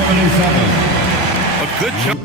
A good shot.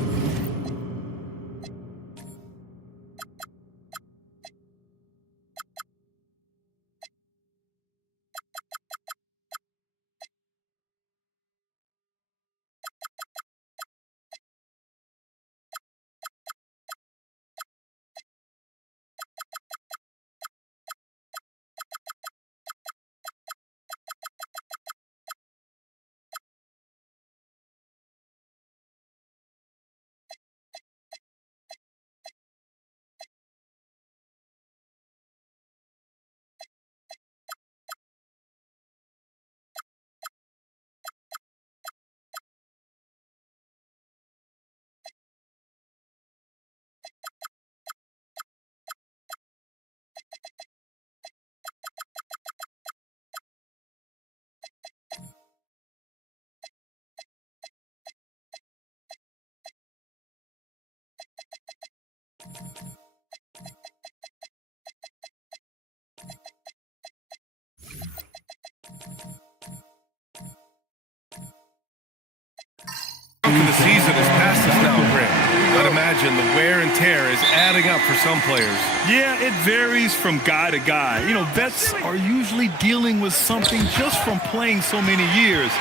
The season is past us now, Grant. I'd imagine the wear and tear is adding up for some players. Yeah, it varies from guy to guy. You know, vets are usually dealing with something just from playing so many years.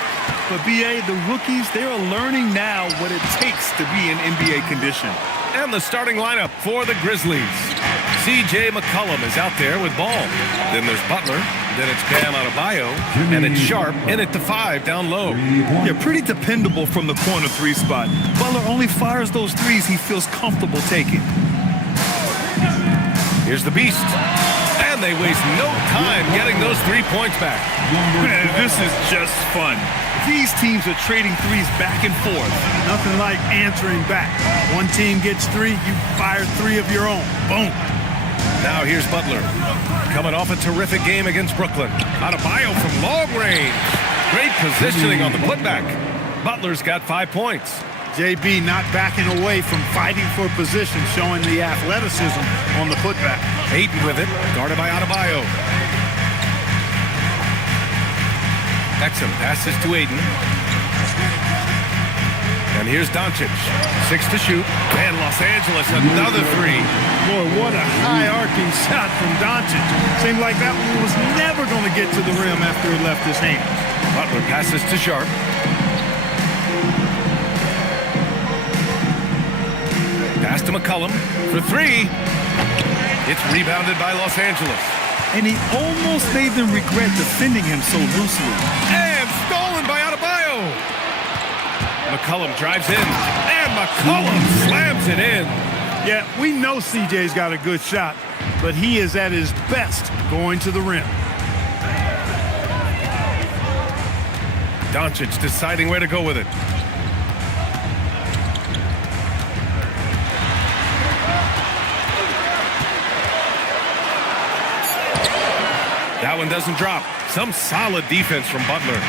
But, B.A., the rookies, they're learning now what it takes to be in NBA condition. And the starting lineup for the Grizzlies. C.J. McCollum is out there with ball. Then there's Butler. Then it's Bam Adebayo. And it's Sharp in at the 5 down low. Yeah, pretty dependable from the corner 3 spot. Butler only fires those threes he feels comfortable taking. Here's the Beast. And they waste no time getting those 3 points back. Man, this is just fun. These teams are trading threes back and forth. Nothing like answering back. One team gets 3, you fire 3 of your own. Boom. Now here's Butler. Coming off a terrific game against Brooklyn. Adebayo from long range. Great positioning on the putback. Butler's got 5 points. JB not backing away from fighting for position, showing the athleticism on the putback. Ayton with it, guarded by Adebayo. Exum passes to Ayton. And here's Doncic. 6 to shoot. And Los Angeles, another 3. Boy, what a high-arcing shot from Doncic. Seemed like that one was never going to get to the rim after it left his hands. Butler passes to Sharp. Pass to McCollum for 3. It's rebounded by Los Angeles. And he almost made them regret defending him so loosely. And stolen by Adebayo. McCollum drives in. And McCollum slams it in. Yeah, we know CJ's got a good shot, but he is at his best going to the rim. Doncic deciding where to go with it. That one doesn't drop. Some solid defense from Butler.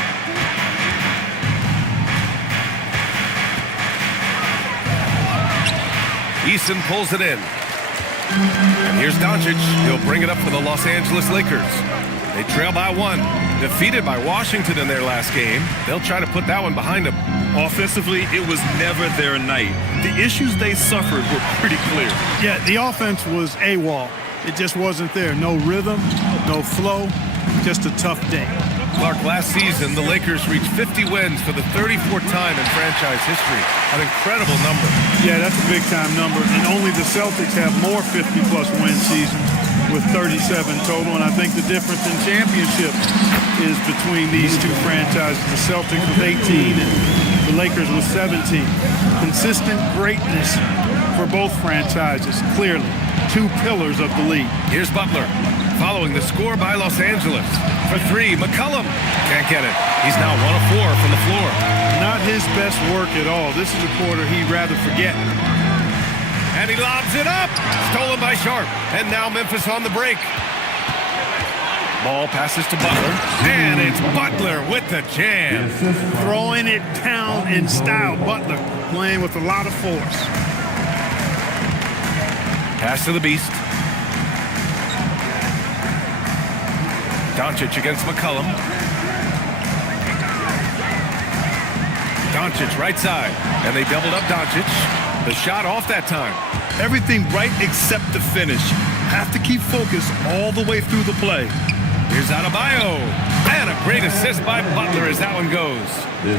Eason pulls it in. And here's Doncic. He'll bring it up for the Los Angeles Lakers. They trail by 1. Defeated by Washington in their last game. They'll try to put that one behind them. Offensively, it was never their night. The issues they suffered were pretty clear. Yeah, the offense was AWOL. It just wasn't there. No rhythm, no flow, just a tough day. Clark, last season, the Lakers reached 50 wins for the 34th time in franchise history. An incredible number. Yeah, that's a big-time number. And only the Celtics have more 50-plus win seasons with 37 total. And I think the difference in championship is between these two franchises. The Celtics with 18 and the Lakers with 17. Consistent greatness for both franchises, clearly. 2 pillars of the league. Here's Butler, following the score by Los Angeles. For 3, McCollum can't get it. He's now 1 of 4 from the floor. Not his best work at all. This is a quarter he'd rather forget. And he lobs it up. Stolen by Sharp. And now Memphis on the break. Ball passes to Butler. And it's Butler with the jam. Throwing it down in style. Butler playing with a lot of force. Pass to the Beast. Doncic against McCollum. Doncic right side. And they doubled up Doncic. The shot off that time. Everything right except the finish. Have to keep focused all the way through the play. Here's Adebayo. And a great assist by Butler as that one goes.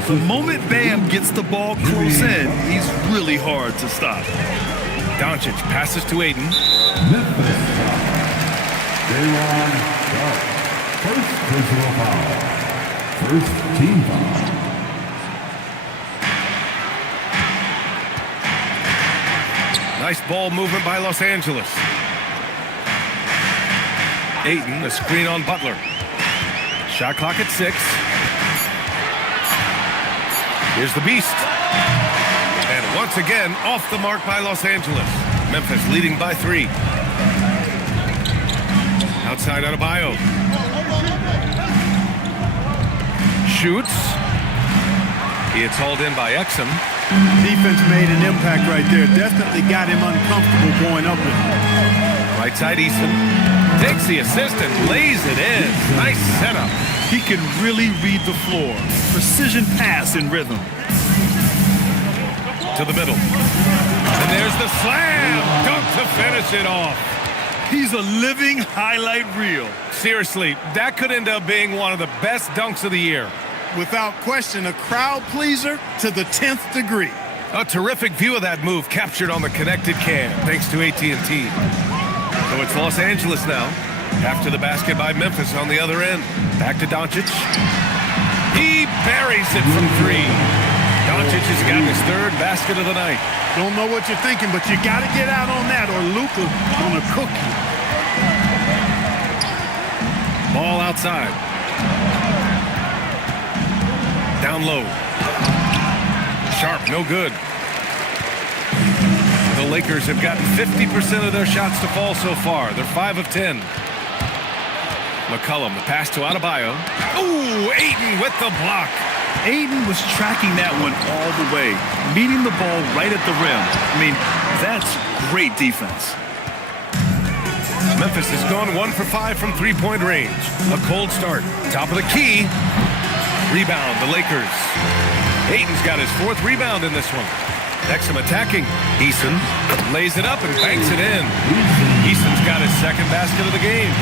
The moment Bam gets the ball close in, he's really hard to stop. Doncic passes to Aiden. First personal foul. First team foul. Nice ball movement by Los Angeles. Ayton, a screen on Butler. Shot clock at 6. Here's the beast. And once again, off the mark by Los Angeles. Memphis leading by 3. Outside Adebayo. Shoots. He gets hauled in by Exum. Defense made an impact right there. Definitely got him uncomfortable going up with him. Right side Easton. Takes the assist and lays it in. Nice setup. He can really read the floor. Precision pass in rhythm. To the middle. And there's the slam. Dunk to finish it off. He's a living highlight reel. Seriously, that could end up being one of the best dunks of the year. Without question, a crowd pleaser to the 10th degree. A terrific view of that move captured on the connected cam, thanks to AT&T. So it's Los Angeles now. After the basket by Memphis on the other end. Back to Doncic. He buries it from 3. Doncic has got his 3rd basket of the night. Don't know what you're thinking, but you got to get out on that or Luka gonna cook you. Ball outside. Down low. Sharp, no good. The Lakers have gotten 50% of their shots to fall so far. They're 5 of 10. McCollum, the pass to Adebayo. Ooh, Ayton with the block. Ayton was tracking that one all the way, meeting the ball right at the rim. I mean, that's great defense. Memphis has gone 1 for 5 from 3-point range. A cold start. Top of the key. Rebound, the Lakers. Ayton's got his 4th rebound in this one. Exum attacking. Eason lays it up and banks it in. Eason's got his 2nd basket of the game.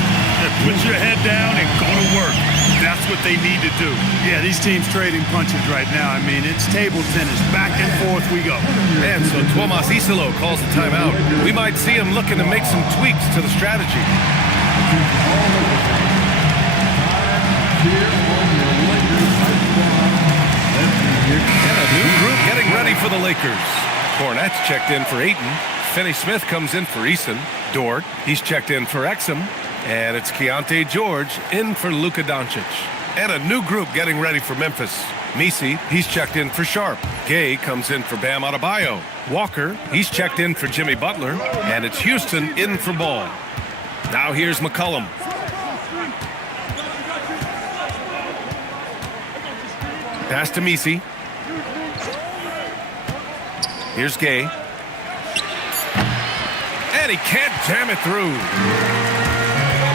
Put your head down and go to work. That's what they need to do. Yeah, these teams trading punches right now. I mean, it's table tennis. Back and forth we go. And so Tuomas Isalo calls the timeout. We might see him looking to make some tweaks to the strategy. And a new group getting ready for the Lakers. Cornette's checked in for Ayton. Finney-Smith comes in for Eason. Dort, he's checked in for Exum. And it's Keontae George in for Luka Doncic. And a new group getting ready for Memphis. Messi, he's checked in for Sharp. Gay comes in for Bam Adebayo. Walker, he's checked in for Jimmy Butler. And it's Houston in for Ball. Now here's McCollum. Pass to Messi. Here's Gay. And he can't jam it through.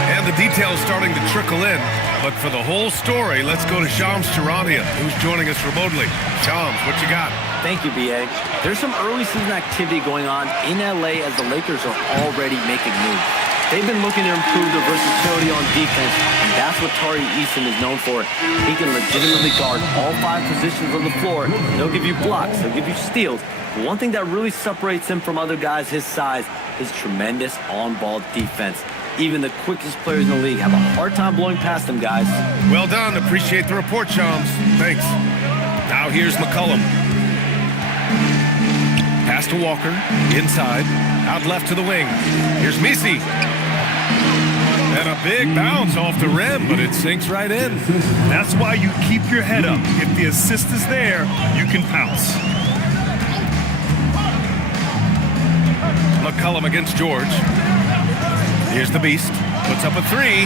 And the details starting to trickle in. But for the whole story, let's go to Shams Charania, who's joining us remotely. Shams, what you got? Thank you, B.A. There's some early season activity going on in L.A. as the Lakers are already making moves. They've been looking to improve their versatility on defense, and that's what Tari Eason is known for. He can legitimately guard all 5 positions on the floor. He'll give you blocks, he'll give you steals. But one thing that really separates him from other guys his size is tremendous on-ball defense. Even the quickest players in the league have a hard time blowing past them, guys. Well done. Appreciate the report, Shams. Thanks. Now here's McCollum. Pass to Walker. Inside. Out left to the wing. Here's Messi. And a big bounce off the rim, but it sinks right in. That's why you keep your head up. If the assist is there, you can pounce. McCollum against George. Here's the beast. Puts up a 3.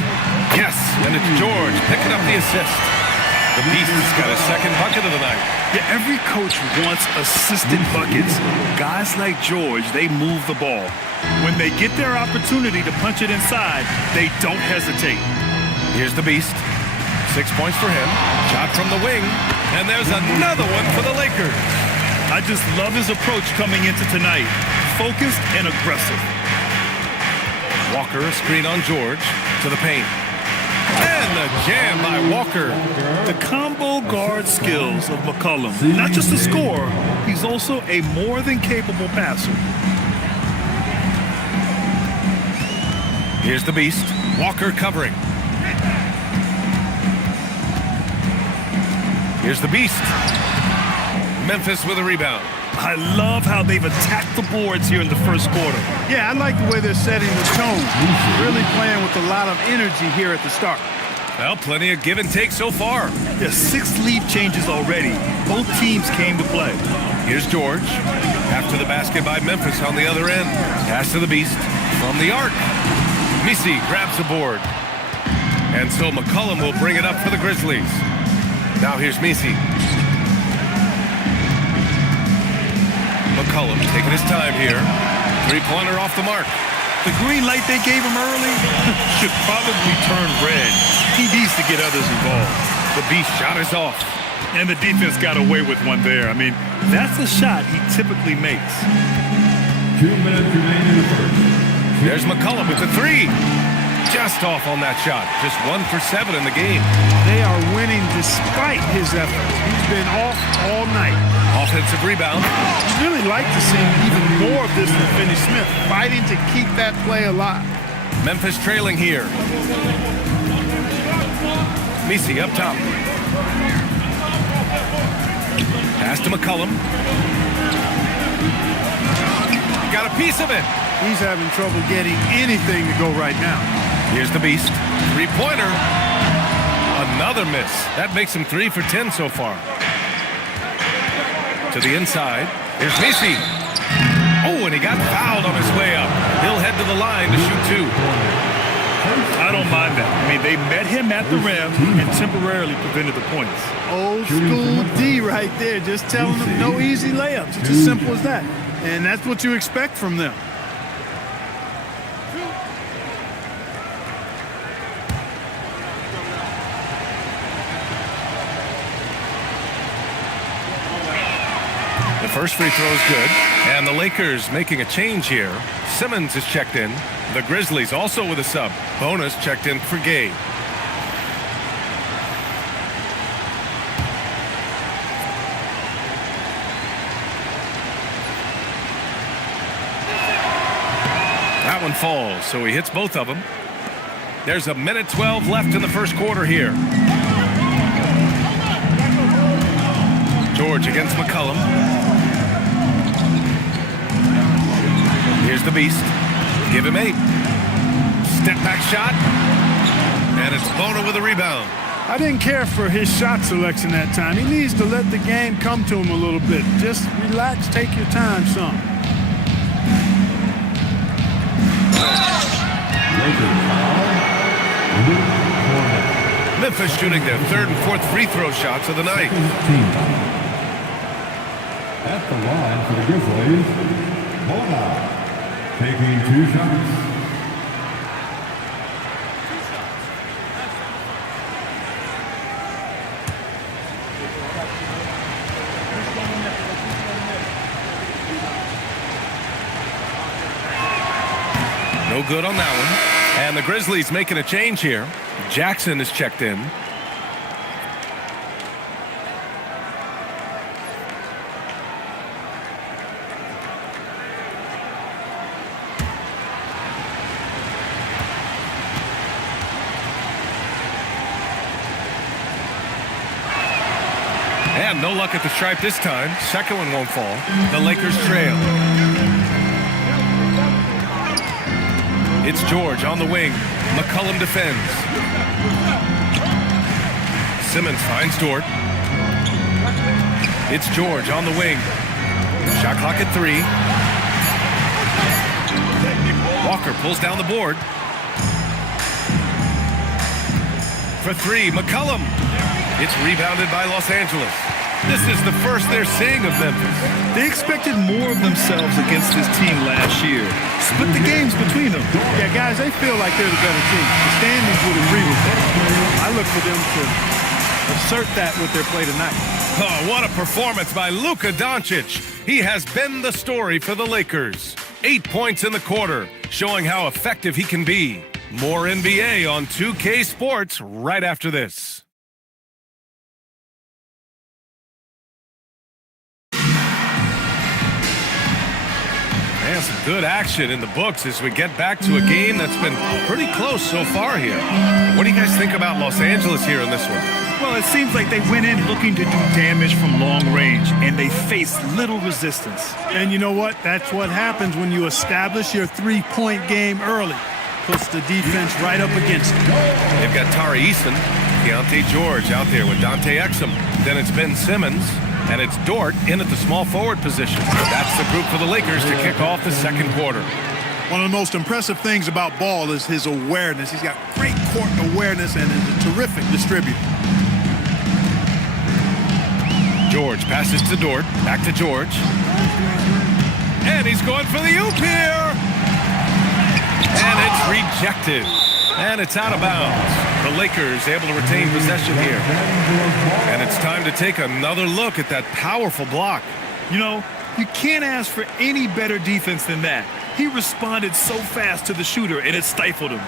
Yes, and it's George picking up the assist. The beast has got his 2nd bucket of the night. Yeah, every coach wants assisted buckets. Guys like George, they move the ball. When they get their opportunity to punch it inside, they don't hesitate. Here's the beast. 6 points for him. Shot from the wing. And there's another one for the Lakers. I just love his approach coming into tonight. Focused and aggressive. Walker, a screen on George, to the paint. And the jam by Walker. The combo guard skills of McCollum. Not just a scorer, he's also a more than capable passer. Here's the beast. Walker covering. Here's the beast. Memphis with a rebound. I love how they've attacked the boards here in the first quarter. Yeah, I like the way they're setting the tone. Really playing with a lot of energy here at the start. Well, plenty of give and take so far. There's 6 lead changes already. Both teams came to play. Here's George. After the basket by Memphis on the other end. Pass to the beast from the arc. Misi grabs the board. And so McCollum will bring it up for the Grizzlies. Now here's Misi. McCollum taking his time here. Three-pointer off the mark. The green light they gave him early should probably turn red. He needs to get others involved. The beast shot is off. And the defense got away with one there. I mean, that's a shot he typically makes. 2 minutes remain in the first. There's McCollum with the three. Just off on that shot. Just 1 for 7 in the game. They are winning despite his efforts. He's been off all night. Offensive rebound. I'd really like to see even more of this from Finney Smith, fighting to keep that play alive. Memphis trailing here. Misi up top. Pass to McCollum. Got a piece of it. He's having trouble getting anything to go right now. Here's the beast. Three-pointer. Another miss. That makes him 3 for 10 so far. To the inside. Here's Misi. Oh, and he got fouled on his way up. He'll head to the line to shoot 2. I don't mind that. I mean, they met him at the rim and temporarily prevented the points. Old school D right there, just telling them no easy layups. It's as simple as that. And that's what you expect from them. The first free throw is good. And the Lakers making a change here. Simmons is checked in. The Grizzlies also with a sub. Bonus checked in for Gay. That one falls, so he hits both of them. There's a minute 12 left in the first quarter here. George against McCollum. Here's the beast. Give him 8. Step back shot. And it's Bona with a rebound. I didn't care for his shot selection that time. He needs to let the game come to him a little bit. Just relax, take your time some. Memphis shooting their 3rd and 4th free throw shots of the night. At the line for the Grizzlies, Bona taking 2 shots. No good on that one. And the Grizzlies making a change here. Jackson is checked in. And no luck at the stripe this time. Second one won't fall. The Lakers trail. It's George on the wing. McCollum defends. Simmons finds Dort. It's George on the wing. Shot clock at 3. Walker pulls down the board. For 3, McCollum. It's rebounded by Los Angeles. This is the first they're seeing of Memphis. They expected more of themselves against this team last year. Split the games between them. Yeah, guys, they feel like they're the better team. The standings would agree with that. I look for them to assert that with their play tonight. Oh, what a performance by Luka Doncic. He has been the story for the Lakers. 8 points in the quarter, showing how effective he can be. More NBA on 2K Sports right after this. And some good action in the books as we get back to a game that's been pretty close so far here. What do you guys think about Los Angeles here in this one? Well, it seems like they went in looking to do damage from long range, and they faced little resistance. And you know what? That's what happens when you establish your three-point game early. Puts the defense right up against it. They've got Tari Eason, Keontae George out there with Dante Exum. Then it's Ben Simmons, and it's Dort in at the small forward position. That's the group for the Lakers to kick off the second quarter. One of the most impressive things about Ball is his awareness. He's got great court awareness and is a terrific distributor. George passes to Dort, back to George. And he's going for the oop here. And it's rejected. And it's out of bounds. The Lakers able to retain possession here. And it's time to take another look at that powerful block. You know, you can't ask for any better defense than that. He responded so fast to the shooter, and it stifled him.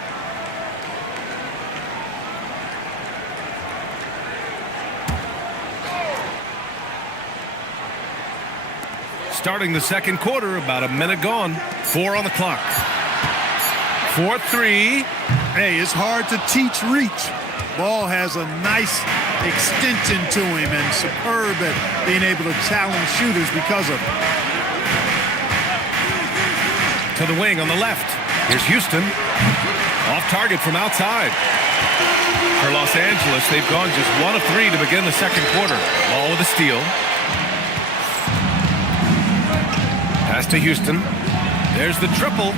Starting the second quarter, about a minute gone. 4 on the clock. 4-3. Hey, it's hard to teach reach. Ball has a nice extension to him and superb at being able to challenge shooters because of it. To the wing on the left. Here's Houston. Off target from outside. For Los Angeles, they've gone just 1 of 3 to begin the second quarter. Ball with a steal. Pass to Houston. There's the triple.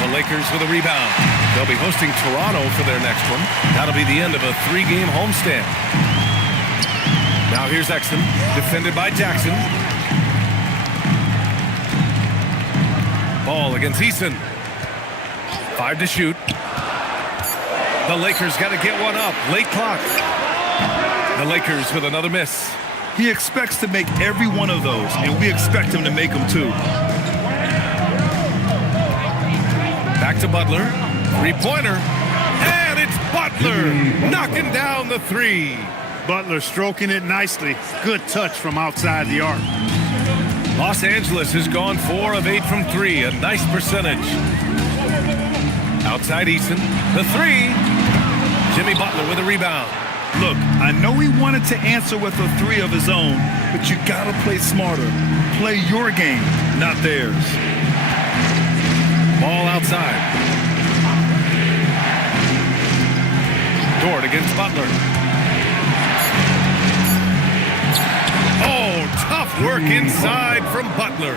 The Lakers with a rebound. They'll be hosting Toronto for their next one. That'll be the end of a 3-game homestand. Now here's Exum, defended by Jackson. Ball against Eason. 5 to shoot. The Lakers got to get one up. Late clock. The Lakers with another miss. He expects to make every one of those, and we expect him to make them too. Back to Butler. Three-pointer. And it's Butler knocking down the 3. Butler stroking it nicely. Good touch from outside the arc. Los Angeles has gone 4 of 8 from 3. A nice percentage. Outside Eason. The 3. Jimmy Butler with a rebound. Look, I know he wanted to answer with a 3 of his own, but you gotta play smarter. Play your game, not theirs. Ball outside. Dort against Butler. Oh, tough work inside from Butler.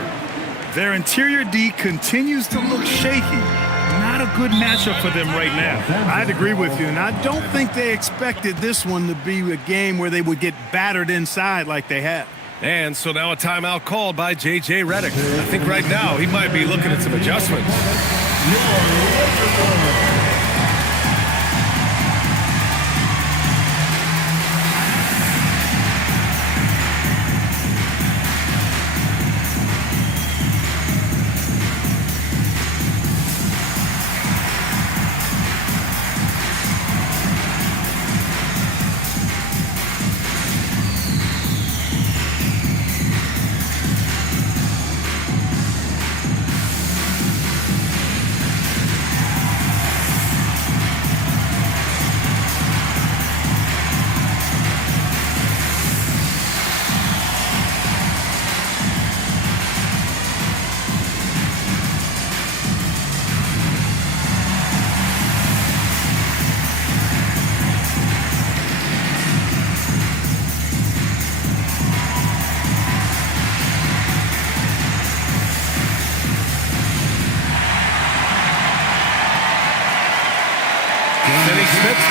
Their interior D continues to look shaky. Not a good matchup for them right now. I'd agree with you, and I don't think they expected this one to be a game where they would get battered inside like they have. And so now a timeout called by J.J. Redick. I think right now he might be looking at some adjustments.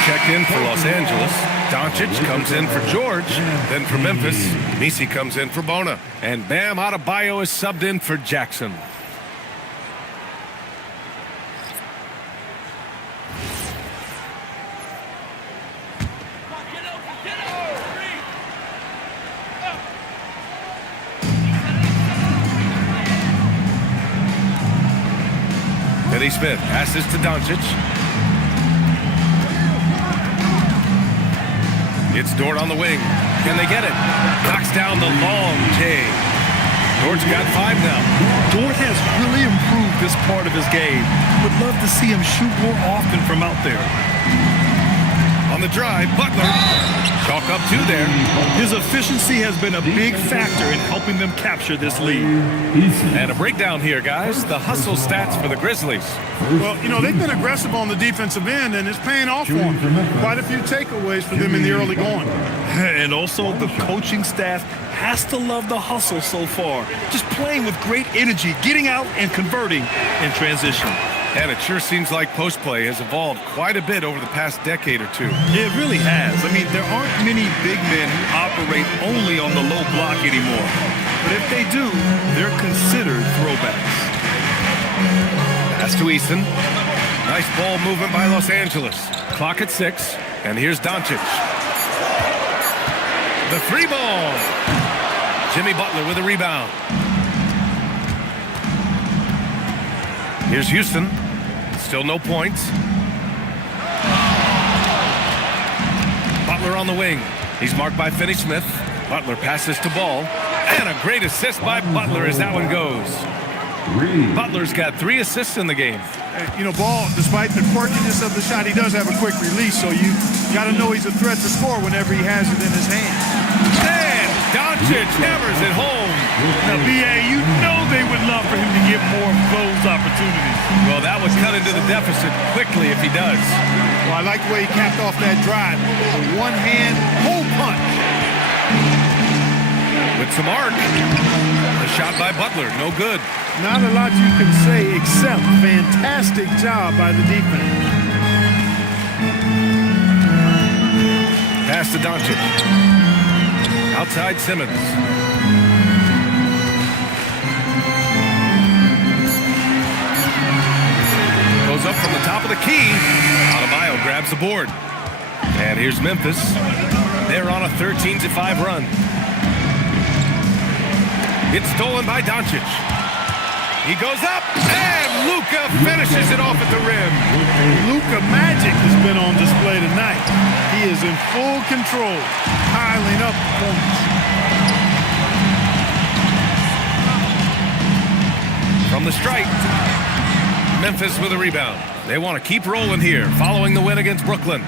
Checked in for Los Angeles. Doncic comes in for George. Then for Memphis, Misi comes in for Bona. And Bam Adebayo is subbed in for Jackson. Finney Smith passes to Doncic. It's Dort on the wing. Can they get it? Knocks down the long J. Dort's got 5 now. Dort has really improved this part of his game. Would love to see him shoot more often from out there. On the drive, Butler. Chalk up 2 there. His efficiency has been a big factor in helping them capture this lead. And a breakdown here, guys. The hustle stats for the Grizzlies. Well, you know, they've been aggressive on the defensive end, and it's paying off for them. Quite a few takeaways for them in the early going. And also, the coaching staff has to love the hustle so far. Just playing with great energy, getting out and converting in transition. And it sure seems like post play has evolved quite a bit over the past decade or two. It really has. I mean, there aren't many big men who operate only on the low block anymore. But if they do, they're considered throwbacks. Pass to Eason. Nice ball movement by Los Angeles. Clock at 6. And here's Doncic. The 3 ball. Jimmy Butler with a rebound. Here's Houston. Still no points. Butler on the wing. He's marked by Finney Smith. Butler passes to Ball. And a great assist by Butler as that one goes. Butler's got 3 assists in the game. You know, Ball, despite the quirkiness of the shot, he does have a quick release, so you got to know he's a threat to score whenever he has it in his hand. And Doncic hammers it home. Now, B.A., you know they would love for him to get more of those opportunities. Well, that would cut into the deficit quickly if he does. Well, I like the way he capped off that drive. A one-hand hole punch. With some arc. A shot by Butler, no good. Not a lot you can say except fantastic job by the defense. Pass to Doncic. Outside Simmons. Goes up from the top of the key. Adebayo grabs the board. And here's Memphis. They're on a 13-5 run. It's stolen by Doncic. He goes up, and Luka finishes it off at the rim. Luka magic has been on display tonight. He is in full control, piling up points. From the stripe, Memphis with a rebound. They want to keep rolling here, following the win against Brooklyn.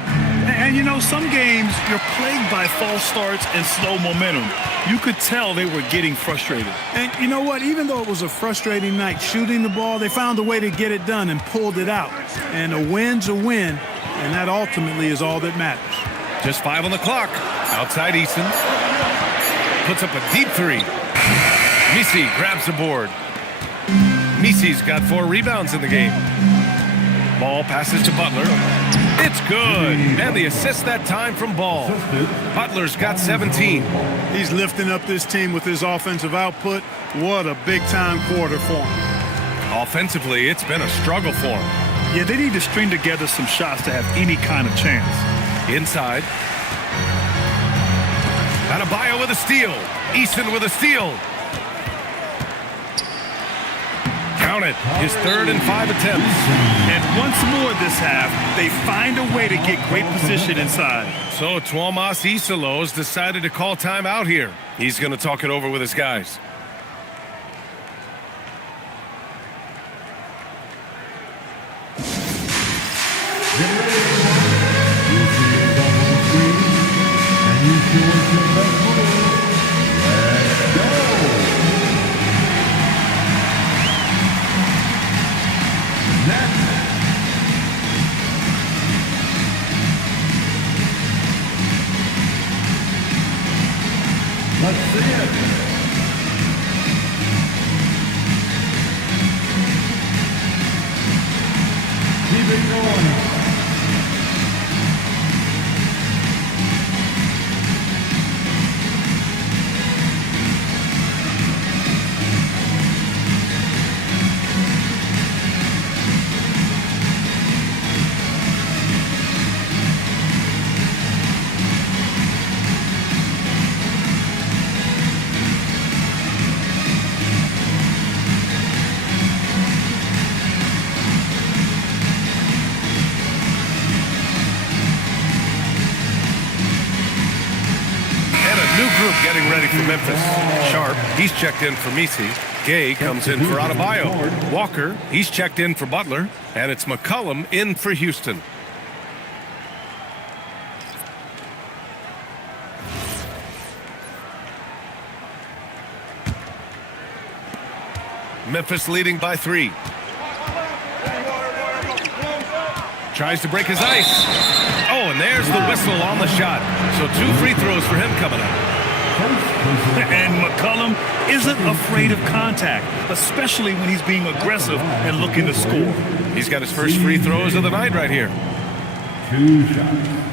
And you know, some games you're plagued by false starts and slow momentum. You could tell they were getting frustrated. And you know what? Even though it was a frustrating night shooting the ball, they found a way to get it done and pulled it out. And a win's a win, and that ultimately is all that matters. Just 5 on the clock. Outside Eason. Puts up a deep 3. Misi grabs the board. Misi's got 4 rebounds in the game. Ball passes to Butler. It's good. And the assist that time from Ball. Butler's got 17. He's lifting up this team with his offensive output. What a big-time quarter for him. Offensively, it's been a struggle for him. Yeah, they need to string together some shots to have any kind of chance. Inside. Adebayo with a steal. Easton with a steal. Count it. His 3rd and 5 attempts. And once more this half, they find a way to get great position inside. So Tuomas Isalos decided to call timeout here. He's going to talk it over with his guys. Let's see it. Keep it going. getting ready for Memphis. Sharp, he's checked in for Misi. Gay comes in for Adebayo. Walker, he's checked in for Butler. And it's McCollum in for Houston. Memphis leading by 3. Tries to break his ice. Oh, and there's the whistle on the shot. So 2 free throws for him coming up. And McCollum isn't afraid of contact, especially when he's being aggressive and looking to score. He's got his first free throws of the night right here. 2 shots.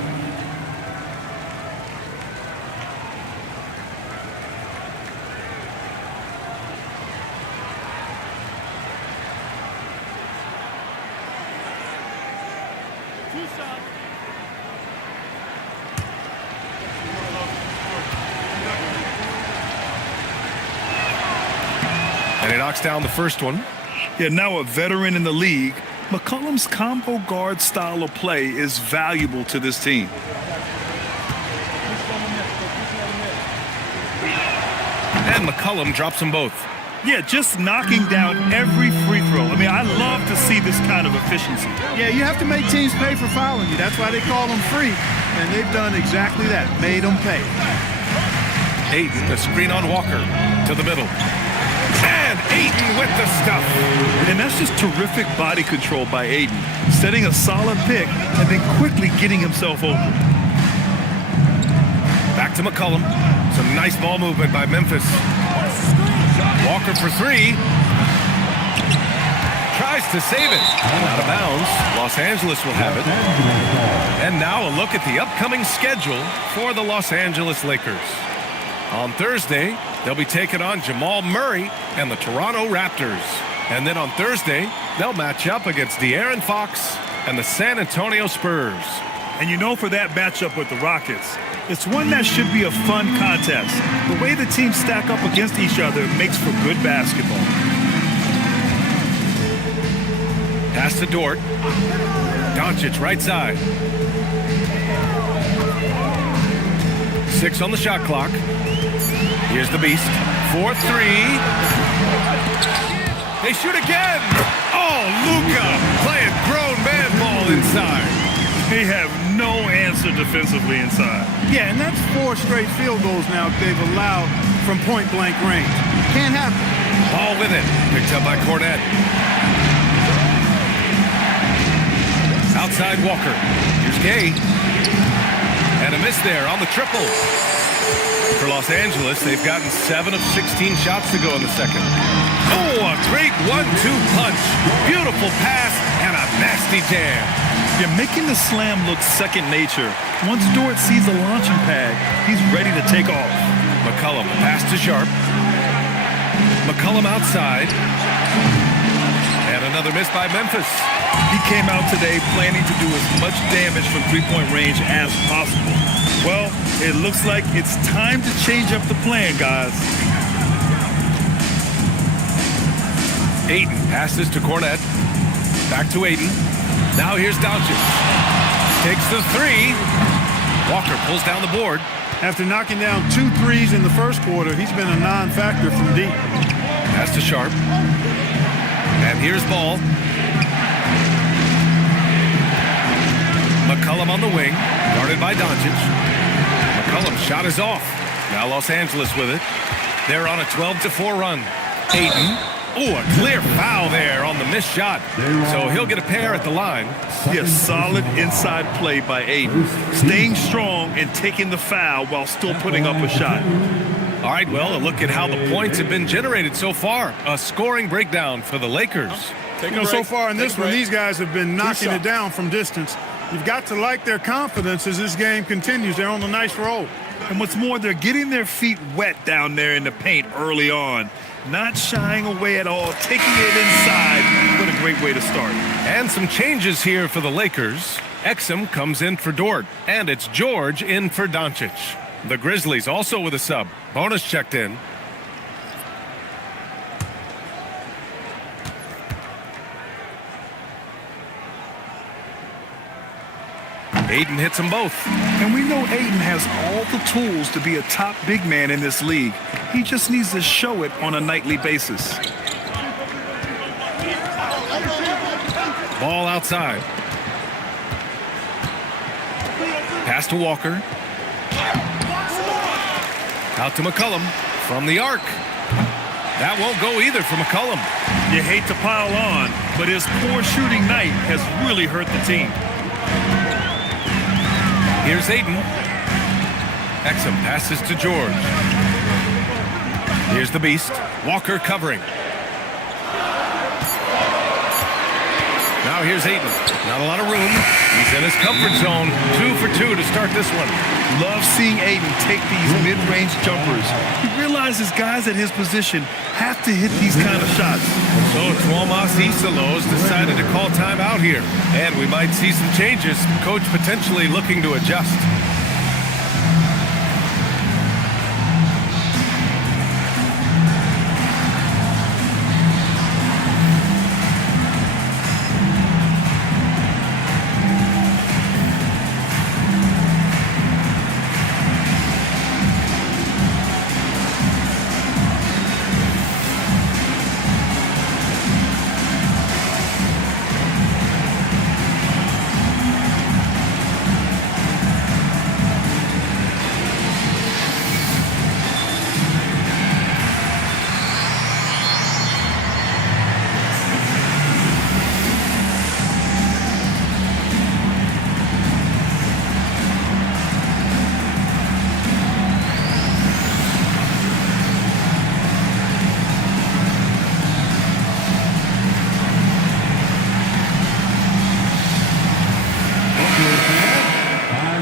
And he knocks down the first one. Yeah, now a veteran in the league, McCollum's combo guard style of play is valuable to this team. And McCollum drops them both. Yeah, just knocking down every free throw. I mean, I love to see this kind of efficiency. Yeah, you have to make teams pay for fouling you. That's why they call them free. And they've done exactly that, made them pay. Ayton, the screen on Walker to the middle. And Ayton with the stuff. And that's just terrific body control by Ayton, setting a solid pick and then quickly getting himself open. Back to McCollum. Some nice ball movement by Memphis. Walker for 3. Tries to save it. Out of bounds. Los Angeles will have it. And now a look at the upcoming schedule for the Los Angeles Lakers. On Thursday, they'll be taking on Jamal Murray and the Toronto Raptors. And then on Thursday, they'll match up against De'Aaron Fox and the San Antonio Spurs. And you know, for that matchup with the Rockets, it's one that should be a fun contest. The way the teams stack up against each other makes for good basketball. Pass to Dort. Doncic right side. 6 on the shot clock. Here's the beast. 4-3. They shoot again. Oh, Luka playing grown man ball inside. They have no answer defensively inside. Yeah, and that's 4 straight field goals now they've allowed from point-blank range. Can't happen. Ball with it. Picked up by Cornette. Outside Walker. Here's Gay. And a miss there on the triple. For Los Angeles, they've gotten 7 of 16 shots to go in the second. Oh, a great 1-2 punch. Beautiful pass and a nasty jam. You're making the slam look second nature. Once Dort sees the launching pad, he's ready to take off. McCollum, pass to Sharp. McCollum outside. And another miss by Memphis. He came out today planning to do as much damage from three-point range as possible. Well, it looks like it's time to change up the plan, guys. Ayton passes to Cornette. Back to Ayton. Now here's Doncic. Takes the 3. Walker pulls down the board. After knocking down 2 threes in the first quarter, he's been a non-factor from deep. Pass to Sharp. And here's Ball. McCollum on the wing, guarded by Doncic. McCollum's shot is off. Now Los Angeles with it. They're on a 12-4 run. Ayton. Oh, a clear foul there on the missed shot. So he'll get a pair at the line. Yeah, solid inside play by Ayton. Staying strong and taking the foul while still putting up a shot. All right, well, a look at how the points have been generated so far. A scoring breakdown for the Lakers. So far in this one, these guys have been knocking it down from distance. You've got to like their confidence as this game continues. They're on a nice roll. And what's more, they're getting their feet wet down there in the paint early on. Not shying away at all, taking it inside. What a great way to start. And some changes here for the Lakers. Exum comes in for Dort, and it's George in for Doncic. The Grizzlies also with a sub. Bonus checked in. Ayton hits them both. And we know Ayton has all the tools to be a top big man in this league. He just needs to show it on a nightly basis. Ball outside. Pass to Walker. Out to McCollum from the arc. That won't go either for McCollum. You hate to pile on, but his poor shooting night has really hurt the team. Here's Ayton. Exum passes to George. Here's the beast. Walker covering. Now here's Ayton. Not a lot of room. He's in his comfort zone. 2 for 2 to start this one. Love seeing Ayton take these mid-range jumpers. He realizes guys at his position have to hit these kind of shots. So Tuomas Isalos decided to call time out here. And we might see some changes. Coach potentially looking to adjust.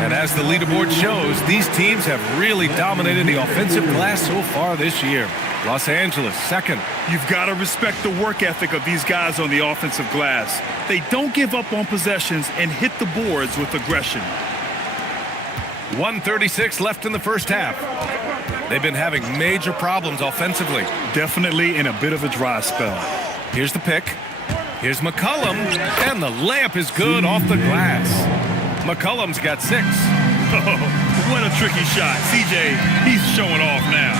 As the leaderboard shows, these teams have really dominated the offensive glass so far this year. Los Angeles, second. You've got to respect the work ethic of these guys on the offensive glass. They don't give up on possessions and hit the boards with aggression. 1:36 left in the first half. They've been having major problems offensively. Definitely in a bit of a dry spell. Here's the pick. Here's McCollum, and the layup is good off the glass. McCollum's got 6. Oh, what a tricky shot. CJ, he's showing off now.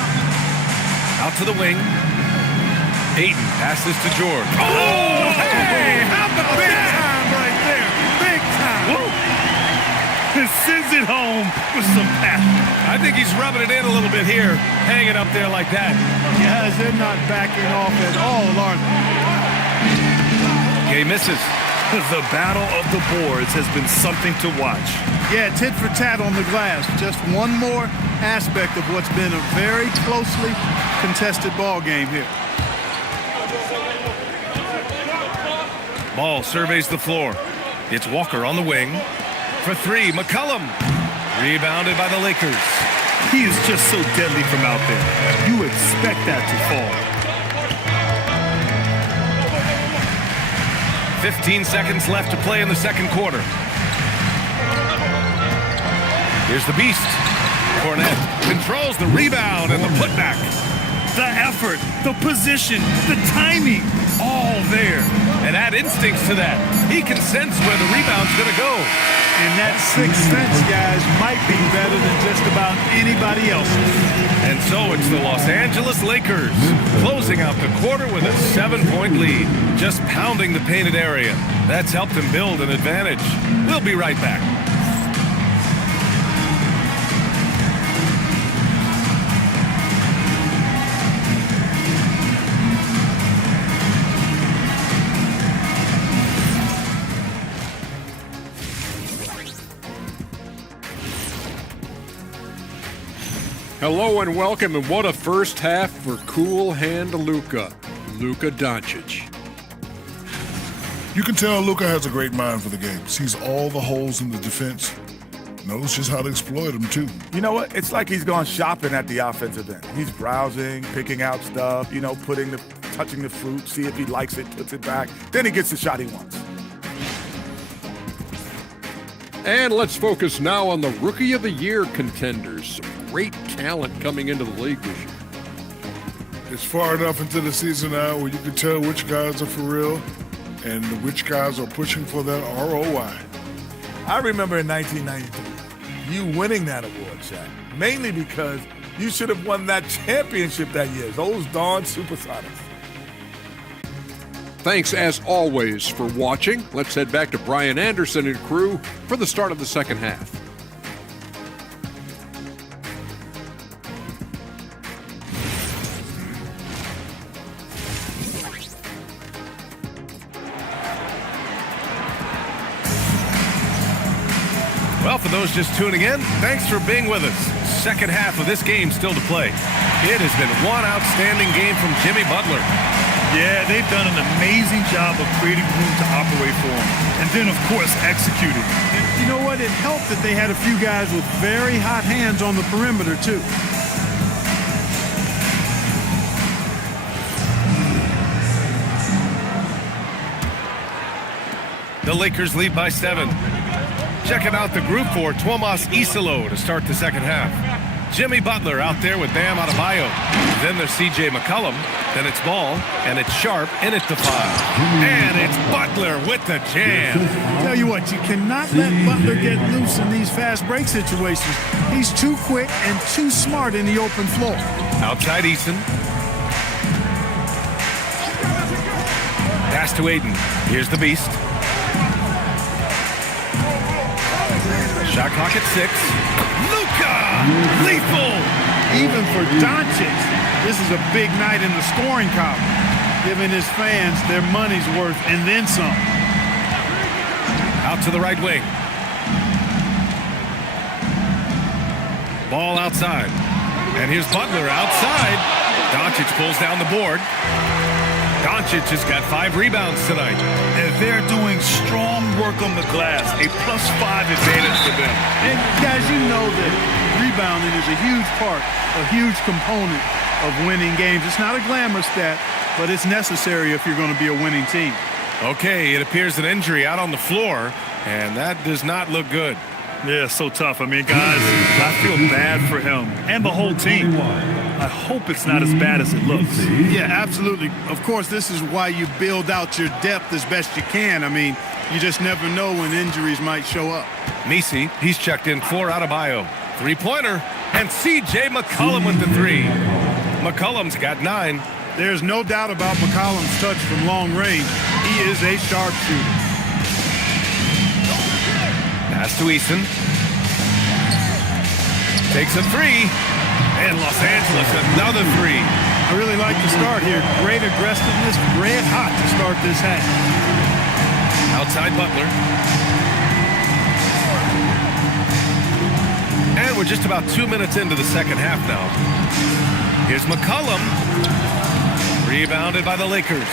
Out to the wing. Ayton passes to George. Oh, hey! How about big that? time right there. Big time. Woo. And sends it home with some passion. I think he's rubbing it in a little bit here, hanging up there like that. Guys, they're not backing off at all, are they? Gay misses. The battle of the boards has been something to watch. Yeah, tit for tat on the glass. Just one more aspect of what's been a very closely contested ball game here. Ball surveys the floor. It's Walker on the wing. For 3, McCollum. Rebounded by the Lakers. He is just so deadly from out there. You expect that to fall. 15 seconds left to play in the second quarter. Here's the beast. Cornette controls the rebound and the putback. The effort, the position, the timing, all there. And add instincts to that. He can sense where the rebound's going to go. And that sixth sense, guys, might be better than just about anybody else's. And so it's the Los Angeles Lakers closing out the quarter with a 7-point lead, just pounding the painted area. That's helped them build an advantage. We'll be right back. Hello and welcome, and what a first half for Cool Hand Luka Doncic. You can tell Luka has a great mind for the game. Sees all the holes in the defense. Knows just how to exploit them, too. You know what? It's like he's gone shopping at the offensive end. He's browsing, picking out stuff, touching the fruit, see if he likes it, puts it back. Then he gets the shot he wants. And let's focus now on the Rookie of the Year contenders. Some great talent coming into the league this year. It's far enough into the season now where you can tell which guys are for real and which guys are pushing for that ROI. I remember in 1993, you winning that award, Shaq, mainly because you should have won that championship that year. Those darn Supersonics. Thanks as always for watching. Let's head back to Brian Anderson and crew for the start of the second half. Well, for those just tuning in, thanks for being with us. Second half of this game still to play. It has been one outstanding game from Jimmy Butler. Yeah, they've done an amazing job of creating room to operate for him. And then, of course, executing. And you know what? It helped that they had a few guys with very hot hands on the perimeter, too. The Lakers lead by 7. Checking out the group for Tomas Isalo to start the second half. Jimmy Butler out there with Bam Adebayo. Then there's C.J. McCollum. Then it's Ball, and it's Sharp, and it's the 5. And it's Butler with the jam. Tell you what, you cannot let Butler get loose in these fast break situations. He's too quick and too smart in the open floor. Outside Eason. Pass to Aiden. Here's the Beast. Shot clock at 6. Luka! Lethal! Even for Doncic, this is a big night in the scoring column, giving his fans their money's worth and then some. Out to the right wing. Ball outside. And here's Butler outside. Doncic pulls down the board. Doncic has got 5 rebounds tonight. And they're doing strong work on the glass. A +5 advantage for them. And guys, you know that rebounding is a huge part, a huge component of winning games. It's not a glamour stat, but it's necessary if you're going to be a winning team. Okay, it appears an injury out on the floor, and that does not look good. Yeah, so tough. I mean, guys, I feel bad for him and the whole team. I hope it's not as bad as it looks. Yeah, absolutely. Of course, this is why you build out your depth as best you can. I mean, you just never know when injuries might show up. Misi, he's checked in for Adebayo. 3-pointer, and C.J. McCollum with the 3. McCollum's got 9. There's no doubt about McCollum's touch from long range. He is a sharpshooter. Pass to Eason. Takes a 3. And Los Angeles, another 3. I really like the start here. Great aggressiveness, red hot to start this half. Outside Butler. And we're just about 2 minutes into the second half now. Here's McCollum. Rebounded by the Lakers.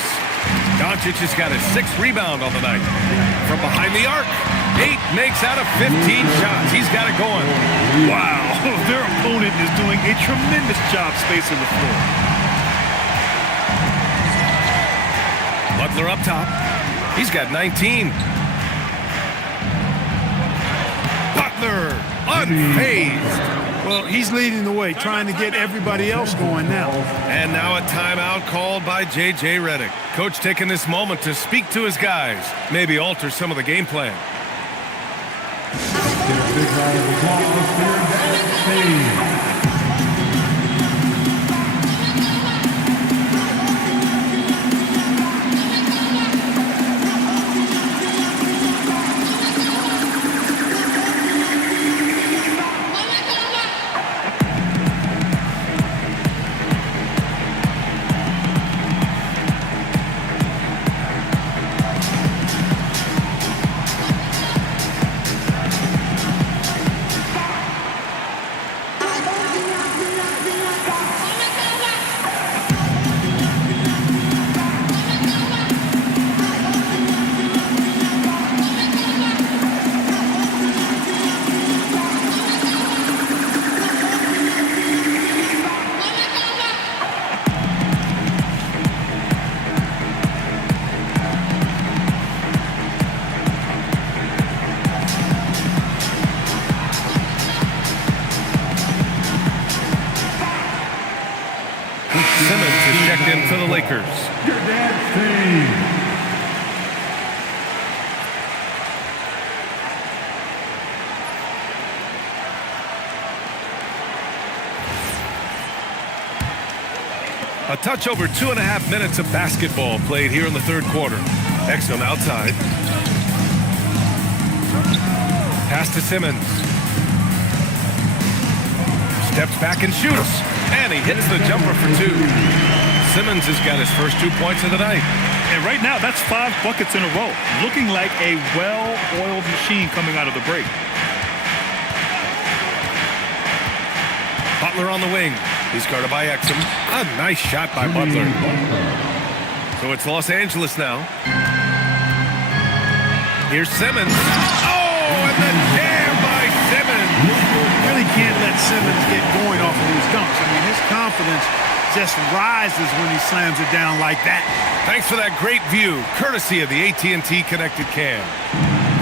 Doncic has got his 6th rebound on the night. From behind the arc. 8 makes out of 15 shots. He's got it going. Wow, their opponent is doing a tremendous job spacing the floor. Butler up top. He's got 19. Butler, unfazed. Well, he's leading the way, trying to get everybody else going now. And now a timeout called by J.J. Redick. Coach taking this moment to speak to his guys, maybe alter some of the game plan. Get a big round of applause for that team. For the Lakers. Your dad's team. A touch over 2.5 minutes of basketball played here in the third quarter. Exum outside. Pass to Simmons. Steps back and shoots. And he hits the jumper for two. Simmons has got his first 2 points of the night. And right now, that's 5 buckets in a row. Looking like a well-oiled machine coming out of the break. Butler on the wing. He's guarded by Exum. A nice shot by Butler. So it's Los Angeles now. Here's Simmons. Oh, and the jam by Simmons. You really can't let Simmons get going off of these dunks. I mean, his confidence just rises when he slams it down like that. Thanks for that great view, courtesy of the AT&T Connected Cam.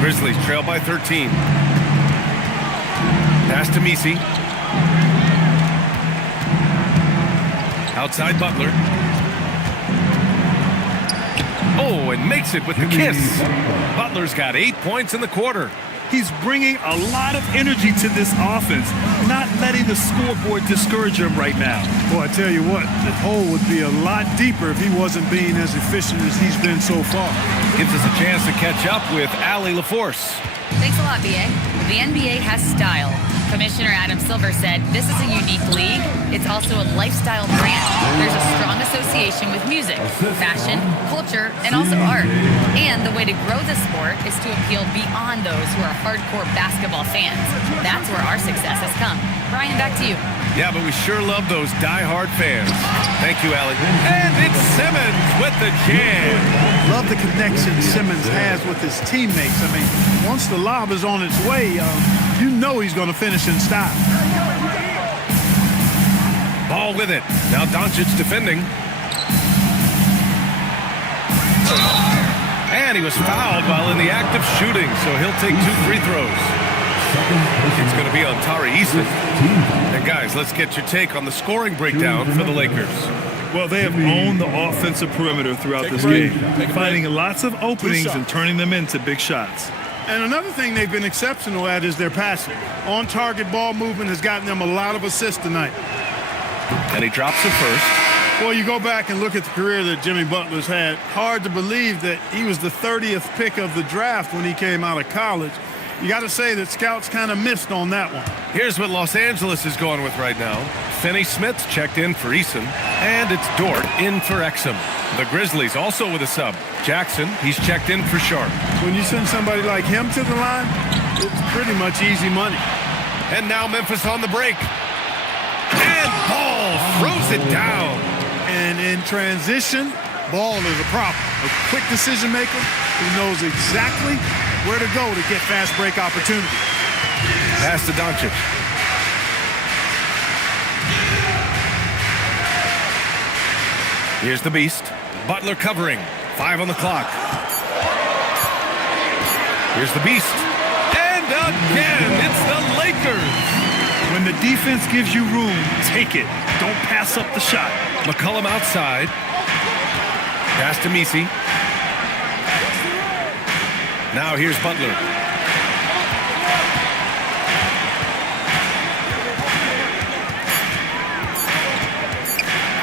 Grizzlies trail by 13. Pass to Misi. Outside Butler. Oh, and makes it with the kiss. Butler's got 8 points in the quarter. He's bringing a lot of energy to this offense, not letting the scoreboard discourage him right now. Boy, I tell you what, the hole would be a lot deeper if he wasn't being as efficient as he's been so far. Gives us a chance to catch up with Allie LaForce. Thanks a lot, BA. The NBA has style. Commissioner Adam Silver said this is a unique league. It's also a lifestyle brand. There's a strong association with music, fashion, culture, and also art. And the way to grow the sport is to appeal beyond those who are hardcore basketball fans. That's where our success has come. Brian, back to you. Yeah, but we sure love those die-hard fans. Thank you, Allie. And it's Simmons with the jam. Love the connection Simmons has with his teammates. I mean, once the lob is on its way, you know he's going to finish in style. Ball with it. Now Doncic defending. And he was fouled while in the act of shooting, so he'll take 2 free throws. It's going to be on Tari Eason. And guys, let's get your take on the scoring breakdown for the Lakers. Well, they have owned the offensive perimeter throughout this game, finding lots of openings and turning them into big shots. And another thing they've been exceptional at is their passing. On-target ball movement has gotten them a lot of assists tonight. And he drops it first. Well, you go back and look at the career that Jimmy Butler's had. Hard to believe that he was the 30th pick of the draft when he came out of college. You got to say that scouts kind of missed on that one. Here's what Los Angeles is going with right now. Finney-Smith's checked in for Eason, and it's Dort in for Exum. The Grizzlies also with a sub. Jackson, he's checked in for Sharp. When you send somebody like him to the line, it's pretty much easy money. And now Memphis on the break. And Ball throws it down. And in transition, Ball is a problem. A quick decision maker who knows exactly where to go to get fast break opportunity. Pass to Doncic. Here's the beast. Butler covering. 5 on the clock. Here's the beast. And again, it's the Lakers. When the defense gives you room, take it. Don't pass up the shot. McCollum outside. Pass to Misi. Now here's Butler.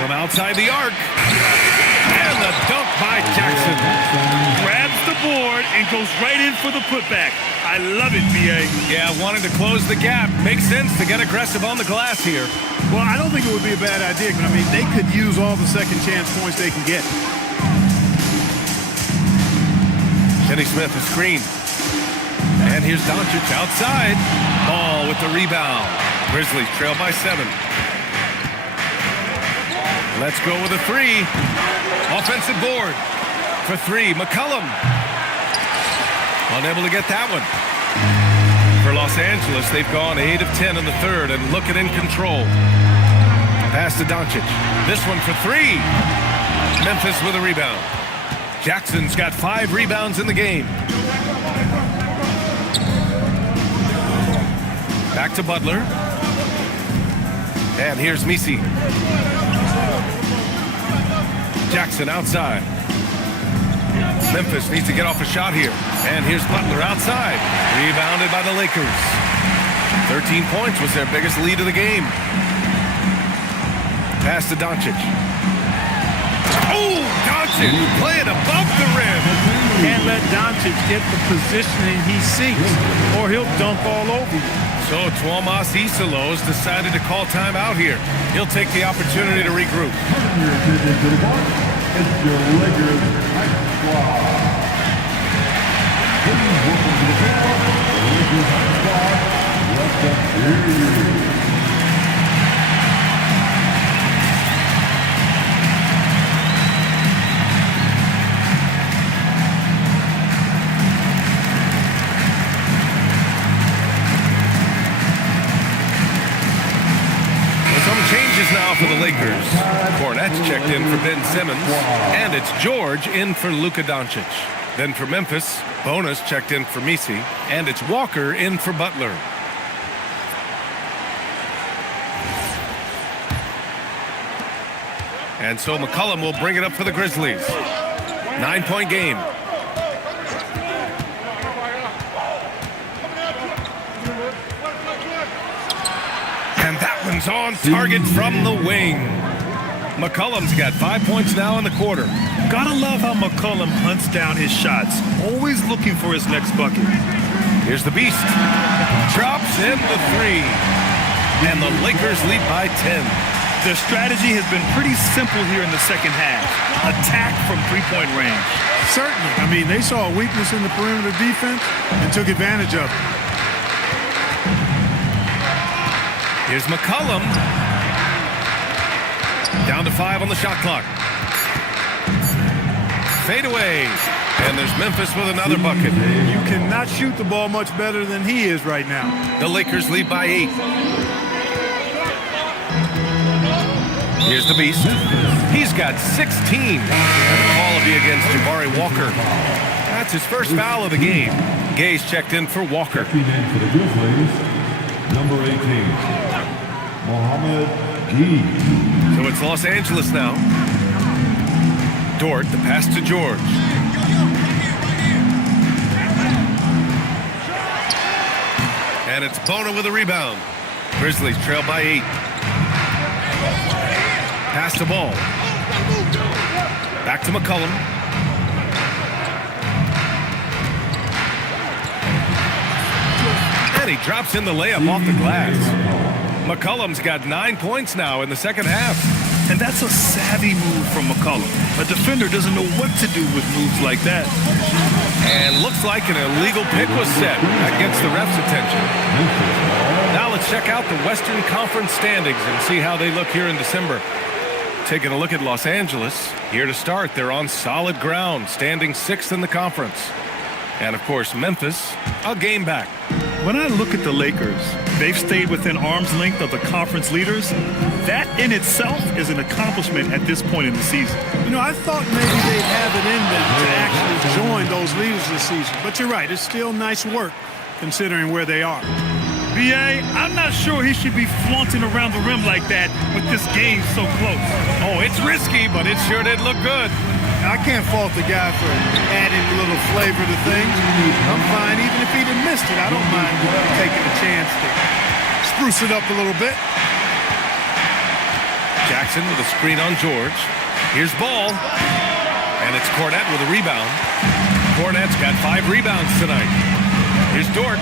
From outside the arc. And the dunk by Jackson. Grabs the board and goes right in for the putback. I love it, B.A. Yeah, wanting to close the gap. Makes sense to get aggressive on the glass here. Well, I don't think it would be a bad idea, but I mean, they could use all the second chance points they can get. Finney-Smith a screen. And here's Doncic outside. Ball with the rebound. Grizzlies trail by 7. Let's go with a 3. Offensive board. For 3, McCollum. Unable to get that one. For Los Angeles, they've gone 8 of 10 in the third and looking in control. Pass to Doncic. This one for 3. Memphis with a rebound. Jackson's got 5 rebounds in the game. Back to Butler. And here's Misi. Jackson outside. Memphis needs to get off a shot here. And here's Butler outside. Rebounded by the Lakers. 13 points was their biggest lead of the game. Pass to Doncic. Oh, Doncic playing above the rim. Can't let Doncic get the positioning he seeks, or he'll dunk all over you. So Tuomas Isalos decided to call timeout here. He'll take the opportunity to regroup. Turn your attention to the board. It's your Lakers Night Squad. Please welcome to the field, the Lakers Night Squad. Welcome here. Changes now for the Lakers. Cornette's checked in for Ben Simmons, and it's George in for Luka Doncic. Then for Memphis, Bonus checked in for Misi, and it's Walker in for Butler. And so McCollum will bring it up for the Grizzlies. 9-point game. And that one's on target from the wing. McCollum's got 5 points now in the quarter. Gotta love how McCollum hunts down his shots, always looking for his next bucket. Here's the Beast. Drops in the three. And the Lakers lead by 10. Their strategy has been pretty simple here in the second half. Attack from three-point range. Certainly. I mean, they saw a weakness in the perimeter defense and took advantage of it. Here's McCollum. Down to 5 on the shot clock. Fade away. And there's Memphis with another bucket. You cannot shoot the ball much better than he is right now. The Lakers lead by 8. Here's the Beast. He's got 16. And a call will be against Jabari Walker. That's his first foul of the game. Gay's checked in for Walker. Checking in for the Grizzlies, number 18, Mohamed Gee. So it's Los Angeles now. Dort, the pass to George. And it's Bona with a rebound. Grizzlies trail by 8. Pass the ball. Back to McCollum. And he drops in the layup off the glass. McCollum's got 9 points now in the second half. And that's a savvy move from McCollum. A defender doesn't know what to do with moves like that. And looks like an illegal pick was set. That gets the ref's attention. Now let's check out the Western Conference standings and see how they look here in December. Taking a look at Los Angeles. Here to start, they're on solid ground, standing 6th in the conference. And of course, Memphis, a game back. When I look at the Lakers, they've stayed within arm's length of the conference leaders. That in itself is an accomplishment at this point in the season. You know, I thought maybe they'd have it in them to actually join those leaders this season. But you're right, it's still nice work considering where they are. B.A., I'm not sure he should be flaunting around the rim like that with this game so close. Oh, it's risky, but it sure did look good. I can't fault the guy for adding a little flavor to things. I'm fine, even if he'd have missed it. I don't mind taking a chance to spruce it up a little bit. Jackson with a screen on George. Here's Ball. And it's Cornette with a rebound. Cornette's got 5 rebounds tonight. Here's Dort.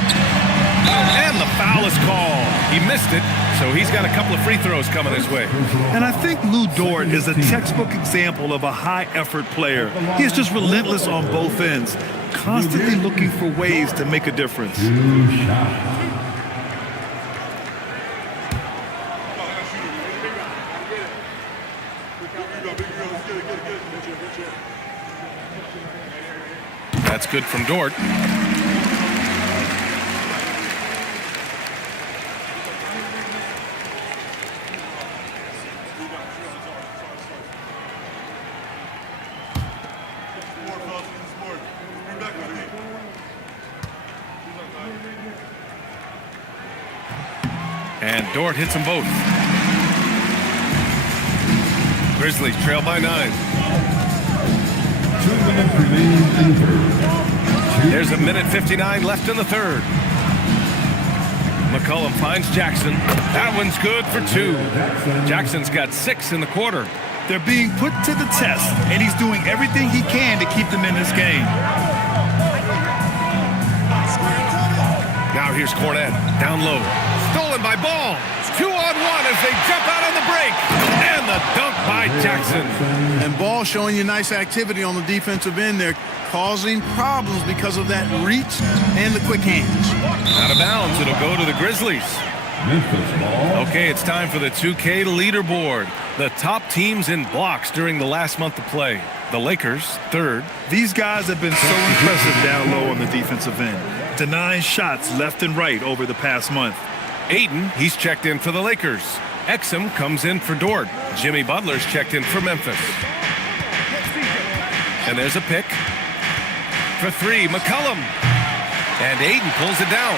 And the foul is called. He missed it, so he's got a couple of free throws coming his way. And I think Lou Dort is a textbook example of a high-effort player. He's just relentless on both ends, constantly looking for ways to make a difference. That's good from Dort. And Dort hits them both. Grizzlies trail by 9. 2 minutes remaining in the third. There's a minute 59 left in the third. McCollum finds Jackson. That one's good for 2. Jackson's got 6 in the quarter. They're being put to the test, and he's doing everything he can to keep them in this game. Now here's Cornette, down low. Stolen by Ball. 2-on-1 as they jump out on the break. And the dunk by Jackson. And Ball showing you nice activity on the defensive end there, causing problems because of that reach and the quick hands. Out of bounds, it'll go to the Grizzlies. Okay, it's time for the 2K leaderboard. The top teams in blocks during the last month of play. The Lakers, third. These guys have been so impressive down low on the defensive end, denying shots left and right over the past month. Aiden, he's checked in for the Lakers. Exum comes in for Dort. Jimmy Butler's checked in for Memphis. And there's a pick. For three, McCollum. And Aiden pulls it down.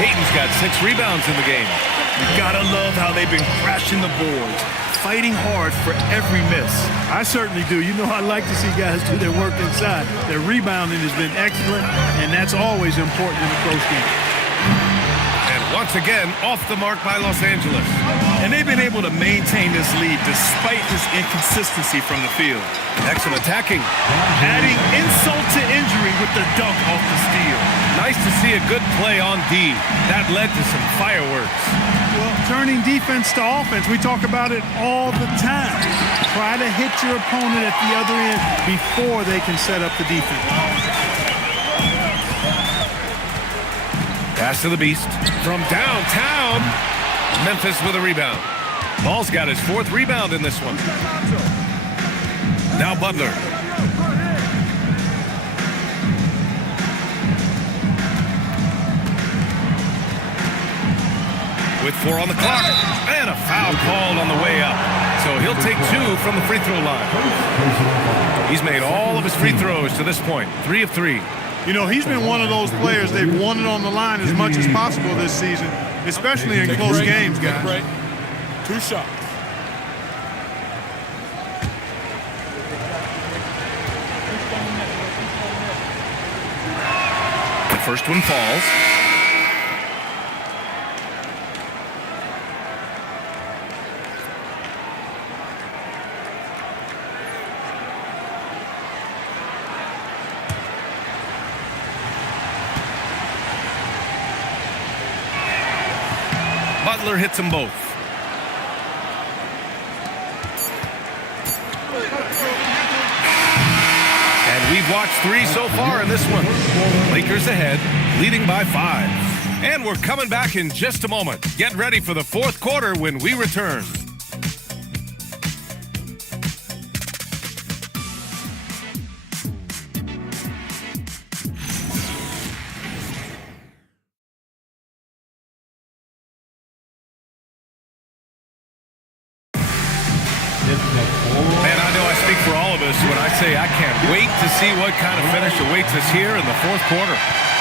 Aiden's got 6 rebounds in the game. You gotta love how they've been crashing the boards, fighting hard for every miss. I certainly do. You know, I like to see guys do their work inside. Their rebounding has been excellent, and that's always important in a close game. And once again, off the mark by Los Angeles. And they've been able to maintain this lead despite his inconsistency from the field. Exum attacking. Adding insult to injury with the dunk off the steal. Nice to see a good play on D. That led to some fireworks. Well, turning defense to offense, we talk about it all the time. Try to hit your opponent at the other end before they can set up the defense. Pass to the Beast from downtown. Memphis with a rebound. Ball's got his 4th rebound in this one. Now Butler. With 4 on the clock. And a foul called on the way up. So he'll take 2 from the free throw line. He's made all of his free throws to this point. 3 of 3. You know, he's been one of those players they've wanted on the line as much as possible this season, especially in close games, guys. 2 shots. The first one falls. Butler hits them both. And we've watched 3 so far in this one. Lakers ahead, leading by 5. And we're coming back in just a moment. Get ready for the 4th quarter when we return. Man, I know I speak for all of us when I say I can't wait to see what kind of finish awaits us here in the 4th quarter.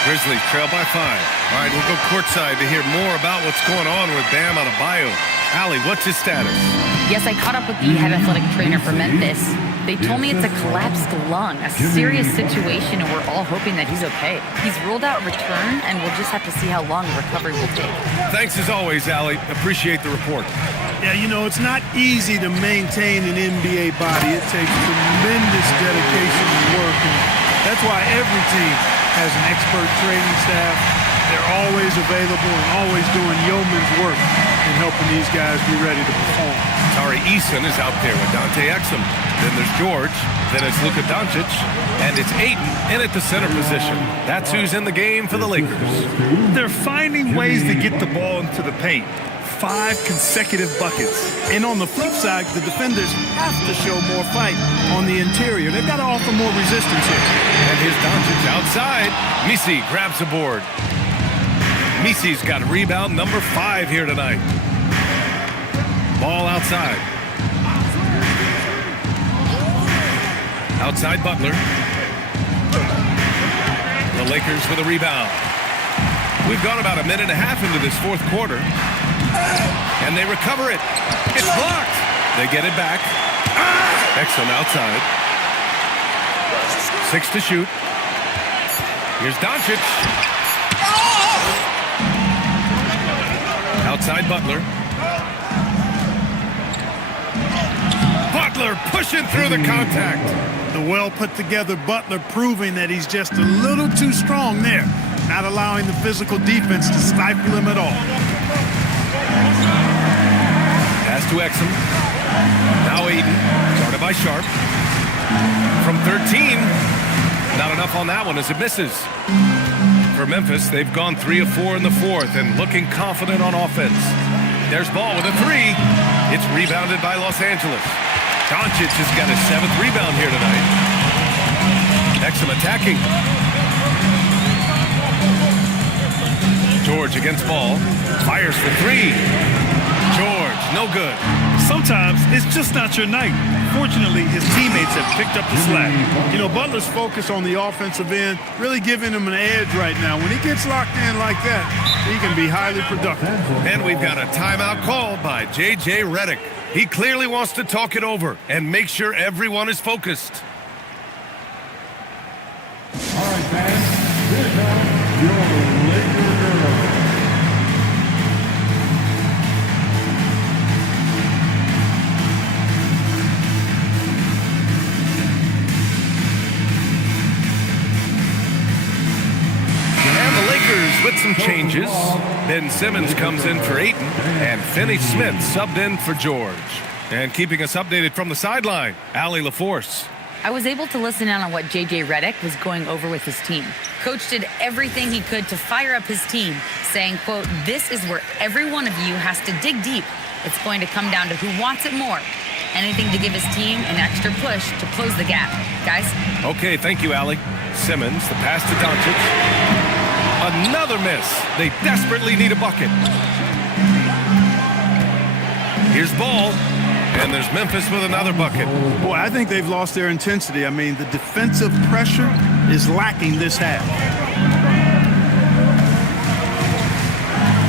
Grizzlies trail by 5. All right, we'll go courtside to hear more about what's going on with Bam Adebayo. Allie, what's his status? Yes, I caught up with the head athletic trainer for Memphis. They told me it's a collapsed lung, a serious situation, and we're all hoping that he's okay. He's ruled out return, and we'll just have to see how long the recovery will take. Thanks as always, Allie. Appreciate the report. Yeah, you know, it's not easy to maintain an NBA body. It takes tremendous dedication and work, and that's why every team has an expert training staff. They're always available and always doing yeoman's work in helping these guys be ready to perform. Tari Eason is out there with Dante Exum. Then there's George. Then it's Luka Doncic. And it's Aiden in at the center position. That's who's in the game for the Lakers. They're finding ways to get the ball into the paint. 5 consecutive buckets. And on the flip side, the defenders have to show more fight on the interior. They've got to offer more resistance here. And here's Doncic outside. Misi grabs the board. Misi's got rebound number 5 here tonight. Ball outside. Outside Butler. The Lakers with a rebound. We've gone about a minute and a half into this 4th quarter. And they recover it. It's blocked. They get it back. Exum outside. 6 to shoot. Here's Doncic. Outside Butler. Butler pushing through the contact. The well-put-together Butler proving that he's just a little too strong there, not allowing the physical defense to stifle him at all. Pass to Exum. Now Aiden, guarded by Sharp. From 13, not enough on that one as it misses. For Memphis, they've gone 3 of 4 in the fourth and looking confident on offense. There's Ball with a 3. It's rebounded by Los Angeles. Doncic has got his 7th rebound here tonight. Exum attacking. George against Ball. Fires for 3. George, no good. Sometimes it's just not your night. Fortunately, his teammates have picked up the slack. You know, Butler's focus on the offensive end really giving him an edge right now. When he gets locked in like that, he can be highly productive. And we've got a timeout called by J.J. Redick. He clearly wants to talk it over and make sure everyone is focused. All right, fans, here comes your Laker girls. With some changes, Ben Simmons comes in for Ayton, and Finney Smith subbed in for George. And keeping us updated from the sideline, Allie LaForce. I was able to listen in on what J.J. Redick was going over with his team. Coach did everything he could to fire up his team, saying, quote, "This is where every one of you has to dig deep. It's going to come down to who wants it more. Anything to give his team an extra push to close the gap. Guys?" Okay, thank you, Allie. Simmons, the pass to Doncic. Another miss. They desperately need a bucket. Here's Ball. And there's Memphis with another bucket. Boy, I think they've lost their intensity. I mean, the defensive pressure is lacking this half.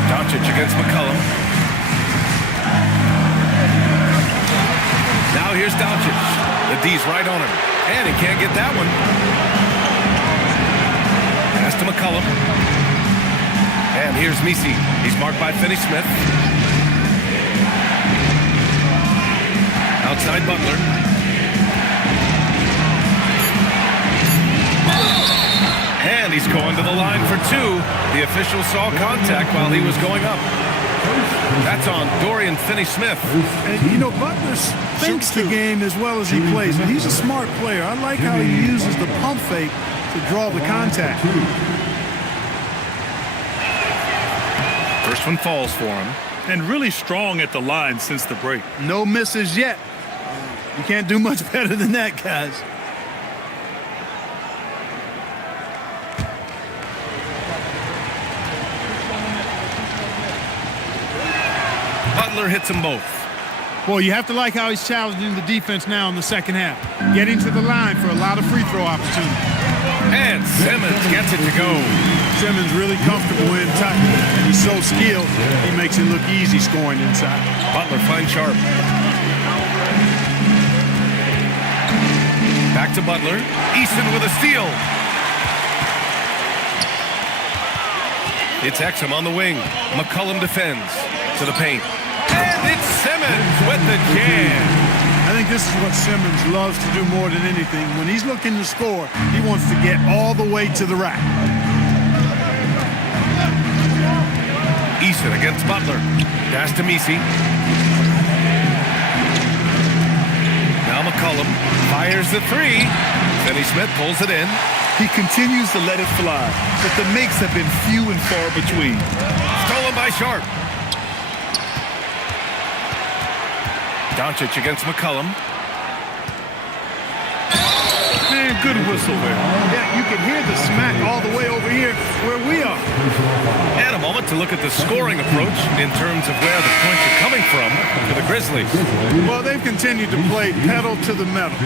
Doncic against McCollum. Now here's Doncic. The D's right on him. And he can't get that one. Pass to McCollum. And here's Misi. He's marked by Finney Smith. Outside Butler. And he's going to the line for 2. The official saw contact while he was going up. That's on Dorian Finney-Smith. And, you know, Butler thinks the game as well as he plays. And he's a smart player. I like how he uses the pump fake to draw the contact. First one falls for him. And really strong at the line since the break. No misses yet. You can't do much better than that, guys. Butler hits them both. Well, you have to like how he's challenging the defense now in the second half. Getting to the line for a lot of free throw opportunities. And Simmons gets it to go. Simmons really comfortable in tight, and he's so skilled, he makes it look easy scoring inside. Butler finds Sharp. Back to Butler. Easton with a steal. It's Exum on the wing. McCollum defends to the paint. And it's Simmons with the jam. I think this is what Simmons loves to do more than anything. When he's looking to score, he wants to get all the way to the rack. Easton against Butler. Pass to Misi. Now McCollum fires the 3. Finney Smith pulls it in. He continues to let it fly, but the makes have been few and far between. Stolen by Sharp. Doncic against McCollum. Man, good whistle there. Yeah, you can hear the smack all the way over here where we are. And a moment to look at the scoring approach in terms of where the points are coming from for the Grizzlies. Well, they've continued to play pedal to the metal,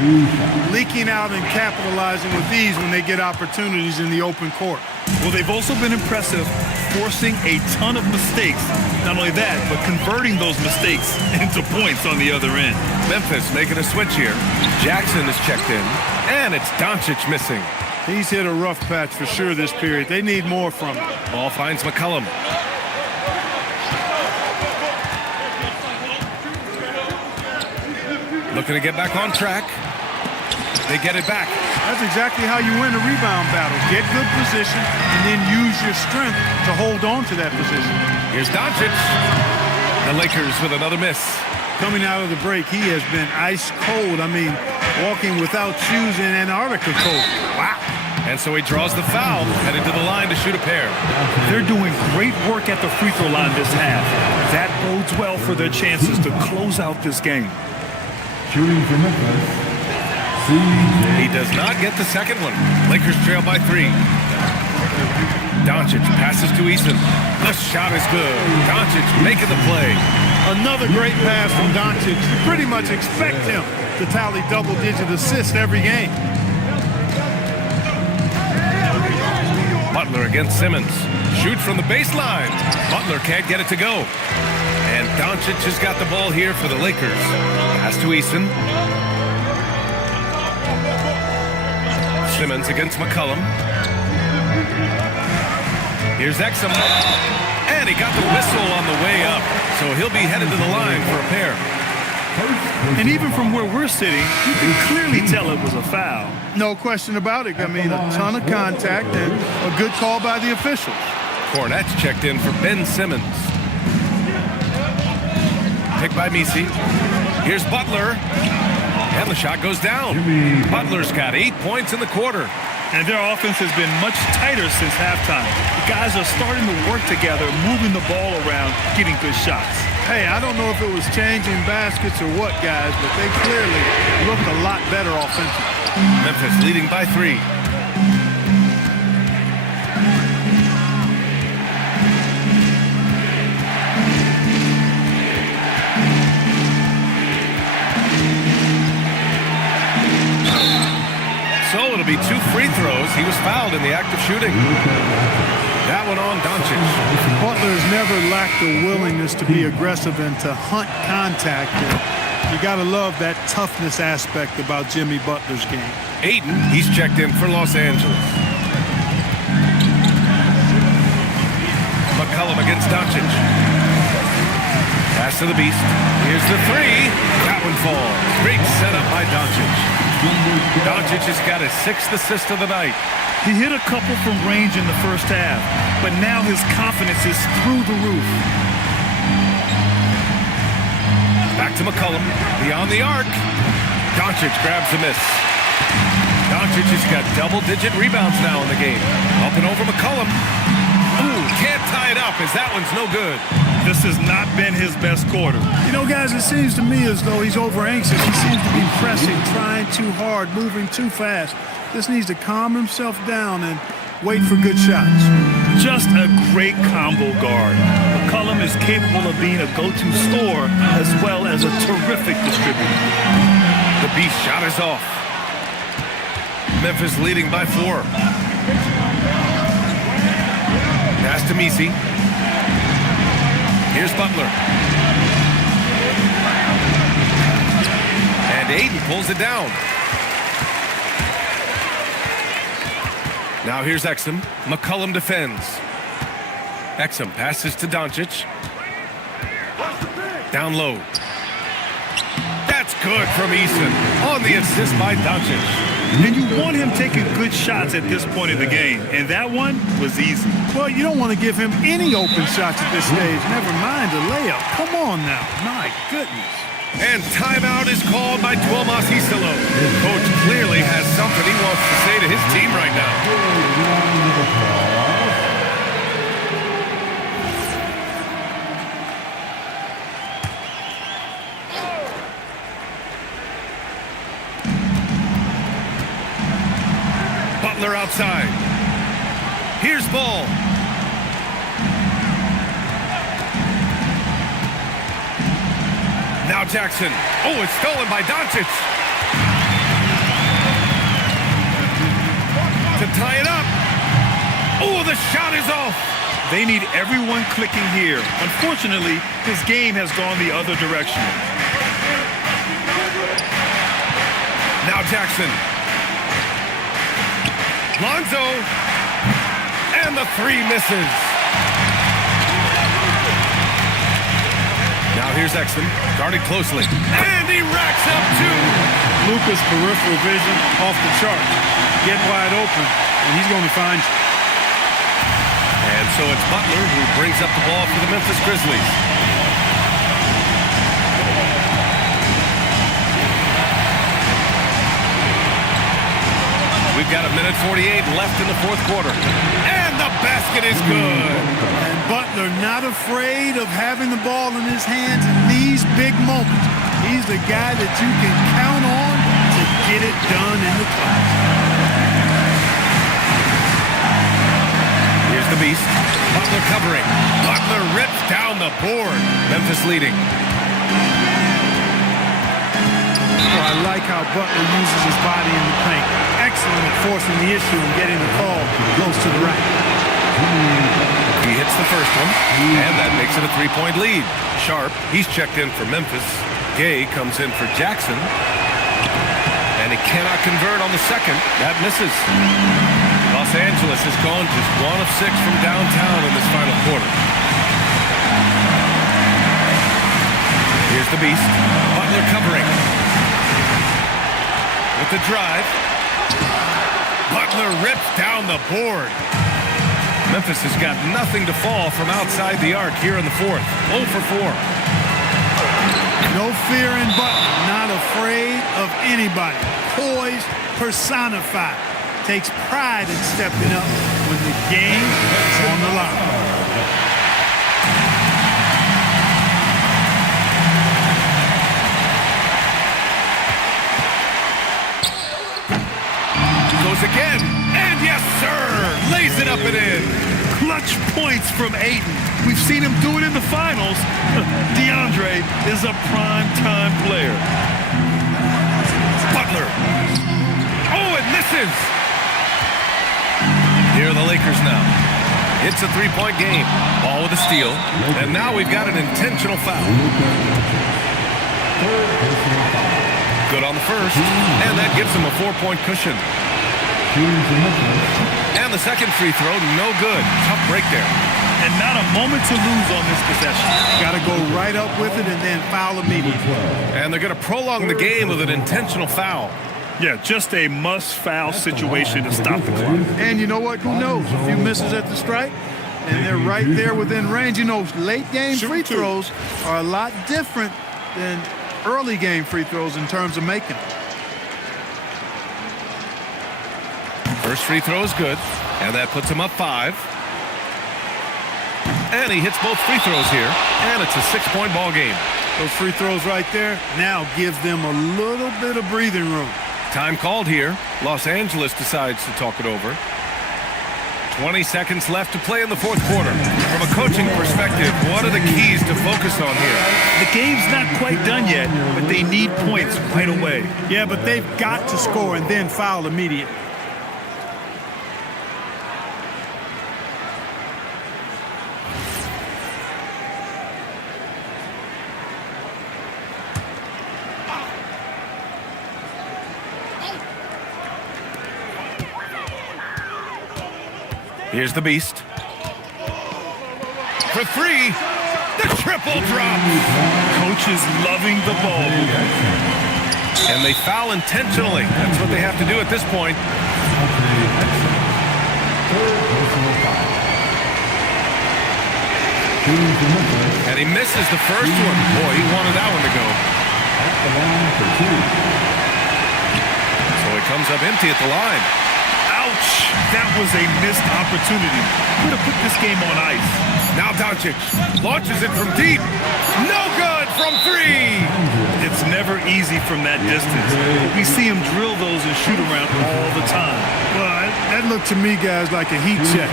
leaking out and capitalizing with ease when they get opportunities in the open court. Well, they've also been impressive, forcing a ton of mistakes. Not only that, but converting those mistakes into points on the other end. Memphis making a switch here. Jackson is checked in, and it's Doncic missing. He's hit a rough patch for sure this period. They need more from him. Ball finds McCollum. Looking to get back on track. They get it back. That's exactly how you win a rebound battle. Get good position and then use your strength to hold on to that position. Here's Doncic. The Lakers with another miss. Coming out of the break, he has been ice cold. I mean, walking without shoes in Antarctica cold. Wow. And so he draws the foul, headed to the line to shoot a pair. They're doing great work at the free throw line this half. That bodes well for their chances to close out this game. Shooting for Memphis, CJ. He does not get the second one. Lakers trail by 3. Doncic passes to Eason. The shot is good. Doncic making the play. Another great pass from Doncic. You pretty much expect him to tally double-digit assists every game. Butler against Simmons. Shoot from the baseline. Butler can't get it to go. And Doncic has got the ball here for the Lakers. Pass to Eason. Simmons against McCollum. Here's Exum. And he got the whistle on the way up. So he'll be headed to the line for a pair. And even from where we're sitting, you can clearly tell it was a foul. No question about it. I mean, a ton of contact and a good call by the officials. Cornette's checked in for Ben Simmons. Picked by Misi. Here's Butler. And the shot goes down. Butler's got 8 points in the quarter. And their offense has been much tighter since halftime. The guys are starting to work together, moving the ball around, getting good shots. Hey, I don't know if it was changing baskets or what, guys, but they clearly looked a lot better offensively. Memphis leading by 3. So it'll be 2 free throws. He was fouled in the act of shooting. That one on Doncic. Butler has never lacked the willingness to be aggressive and to hunt contact. And you got to love that toughness aspect about Jimmy Butler's game. Ayton, he's checked in for Los Angeles. McCollum against Doncic. Pass to the Beast. Here's the 3. That one falls. Great setup by Doncic. Doncic has got his 6th assist of the night. He hit a couple from range in the first half, but now his confidence is through the roof. Back to McCollum, beyond the arc. Doncic grabs the miss. Doncic has got double-digit rebounds now in the game. Up and over McCollum. Ooh, can't tie it up as that one's no good. This has not been his best quarter. You know, guys, it seems to me as though he's over-anxious. He seems to be pressing, trying too hard, moving too fast. Just needs to calm himself down and wait for good shots. Just a great combo guard. McCollum is capable of being a go-to scorer as well as a terrific distributor. The Beast shot is off. Memphis leading by 4. Pass to Misi. Here's Butler. And Ayton pulls it down. Now here's Exum. McCollum defends. Exum passes to Doncic. Down low. That's good from Eason on the assist by Doncic. And you want him taking good shots at this point in the game, and that one was easy. Well, you don't want to give him any open shots at this stage, never mind a layup. Come on now. My goodness. And timeout is called by Tuomas Isalo. Coach clearly has something he wants to say to his team right now. Butler outside. Here's Ball. Now Jackson. Oh, it's stolen by Doncic. To tie it up. Oh, the shot is off. They need everyone clicking here. Unfortunately, his game has gone the other direction. Now Jackson. Lonzo. And the 3 misses. Now here's Exton, guarded closely. And he racks up two. Luka's peripheral vision off the chart. Get wide open, and he's going to find you. And so it's Butler who brings up the ball for the Memphis Grizzlies. We've got 1:48 left in the fourth quarter. And the basket is good. And Butler not afraid of having the ball in his hands in these big moments. He's the guy that you can count on to get it done in the clutch. Here's the beast. Butler covering. Butler rips down the board. Memphis leading. Well, I like how Butler uses his body in the paint. Excellent at forcing the issue and getting the call close to the rack. He hits the first one, and that makes it a three-point lead. Sharp, he's checked in for Memphis. Gay comes in for Jackson. And he cannot convert on the second. That misses. Los Angeles has gone just 1 of 6 from downtown in this final quarter. Here's the beast. Butler covering. With the drive. Butler rips down the board. Memphis has got nothing to fall from outside the arc here in the fourth. 0 for 4. No fear in Butler. Not afraid of anybody. Poised, personified. Takes pride in stepping up when the game is on the line. Again, and yes, sir, lays it up and in. Clutch points from Ayton. We've seen him do it in the finals. DeAndre is a prime-time player. Butler. Oh, it misses. Here are the Lakers now. It's a three-point game. Ball with a steal. And now we've got an intentional foul. Good on the first. And that gives him a 4-point cushion. And the second free throw, no good. Tough break there. And not a moment to lose on this possession. Got to go right up with it and then foul immediately. And they're going to prolong the game with an intentional foul. Yeah, just a must-foul situation to stop the clock. And you know what? Who knows? A few misses at the stripe, and they're right there within range. You know, late-game free throws are a lot different than early-game free throws in terms of making them. First free throw is good, and that puts him up 5. And he hits both free throws here, and it's a 6-point ball game. Those free throws right there now gives them a little bit of breathing room. Time called here. Los Angeles decides to talk it over. 20 seconds left to play in the fourth quarter. From a coaching perspective, what are the keys to focus on here? The game's not quite done yet, but they need points right away. Yeah, but they've got to score and then foul immediately. Here's the beast. For 3, the triple drop. Coach is loving the ball. And they foul intentionally. That's what they have to do at this point. And he misses the first one. Boy, he wanted that one to go. So he comes up empty at the line. Ouch! That was a missed opportunity. Could have put this game on ice. Now Doncic launches it from deep. No good from 3. It's never easy from that distance. We see him drill those and shoot around all the time. Well, that looked to me, guys, like a heat check.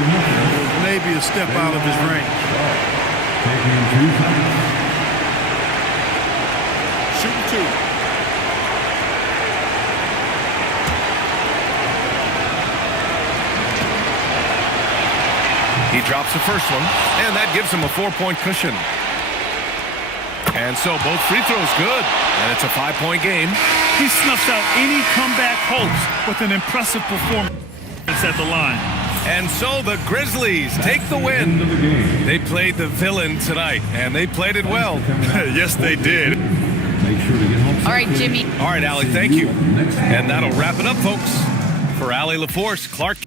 Maybe a step out of his range. Shooting 2. He drops the first one, and that gives him a 4-point cushion. And so both free throws good, and it's a 5-point game. He snuffs out any comeback hopes with an impressive performance at the line. And so the Grizzlies take the win. They played the villain tonight, and they played it well. Yes, they did. Make sure to get home. All right, Jimmy. All right, Allie, thank you. And that'll wrap it up, folks. For Allie LaForce, Clark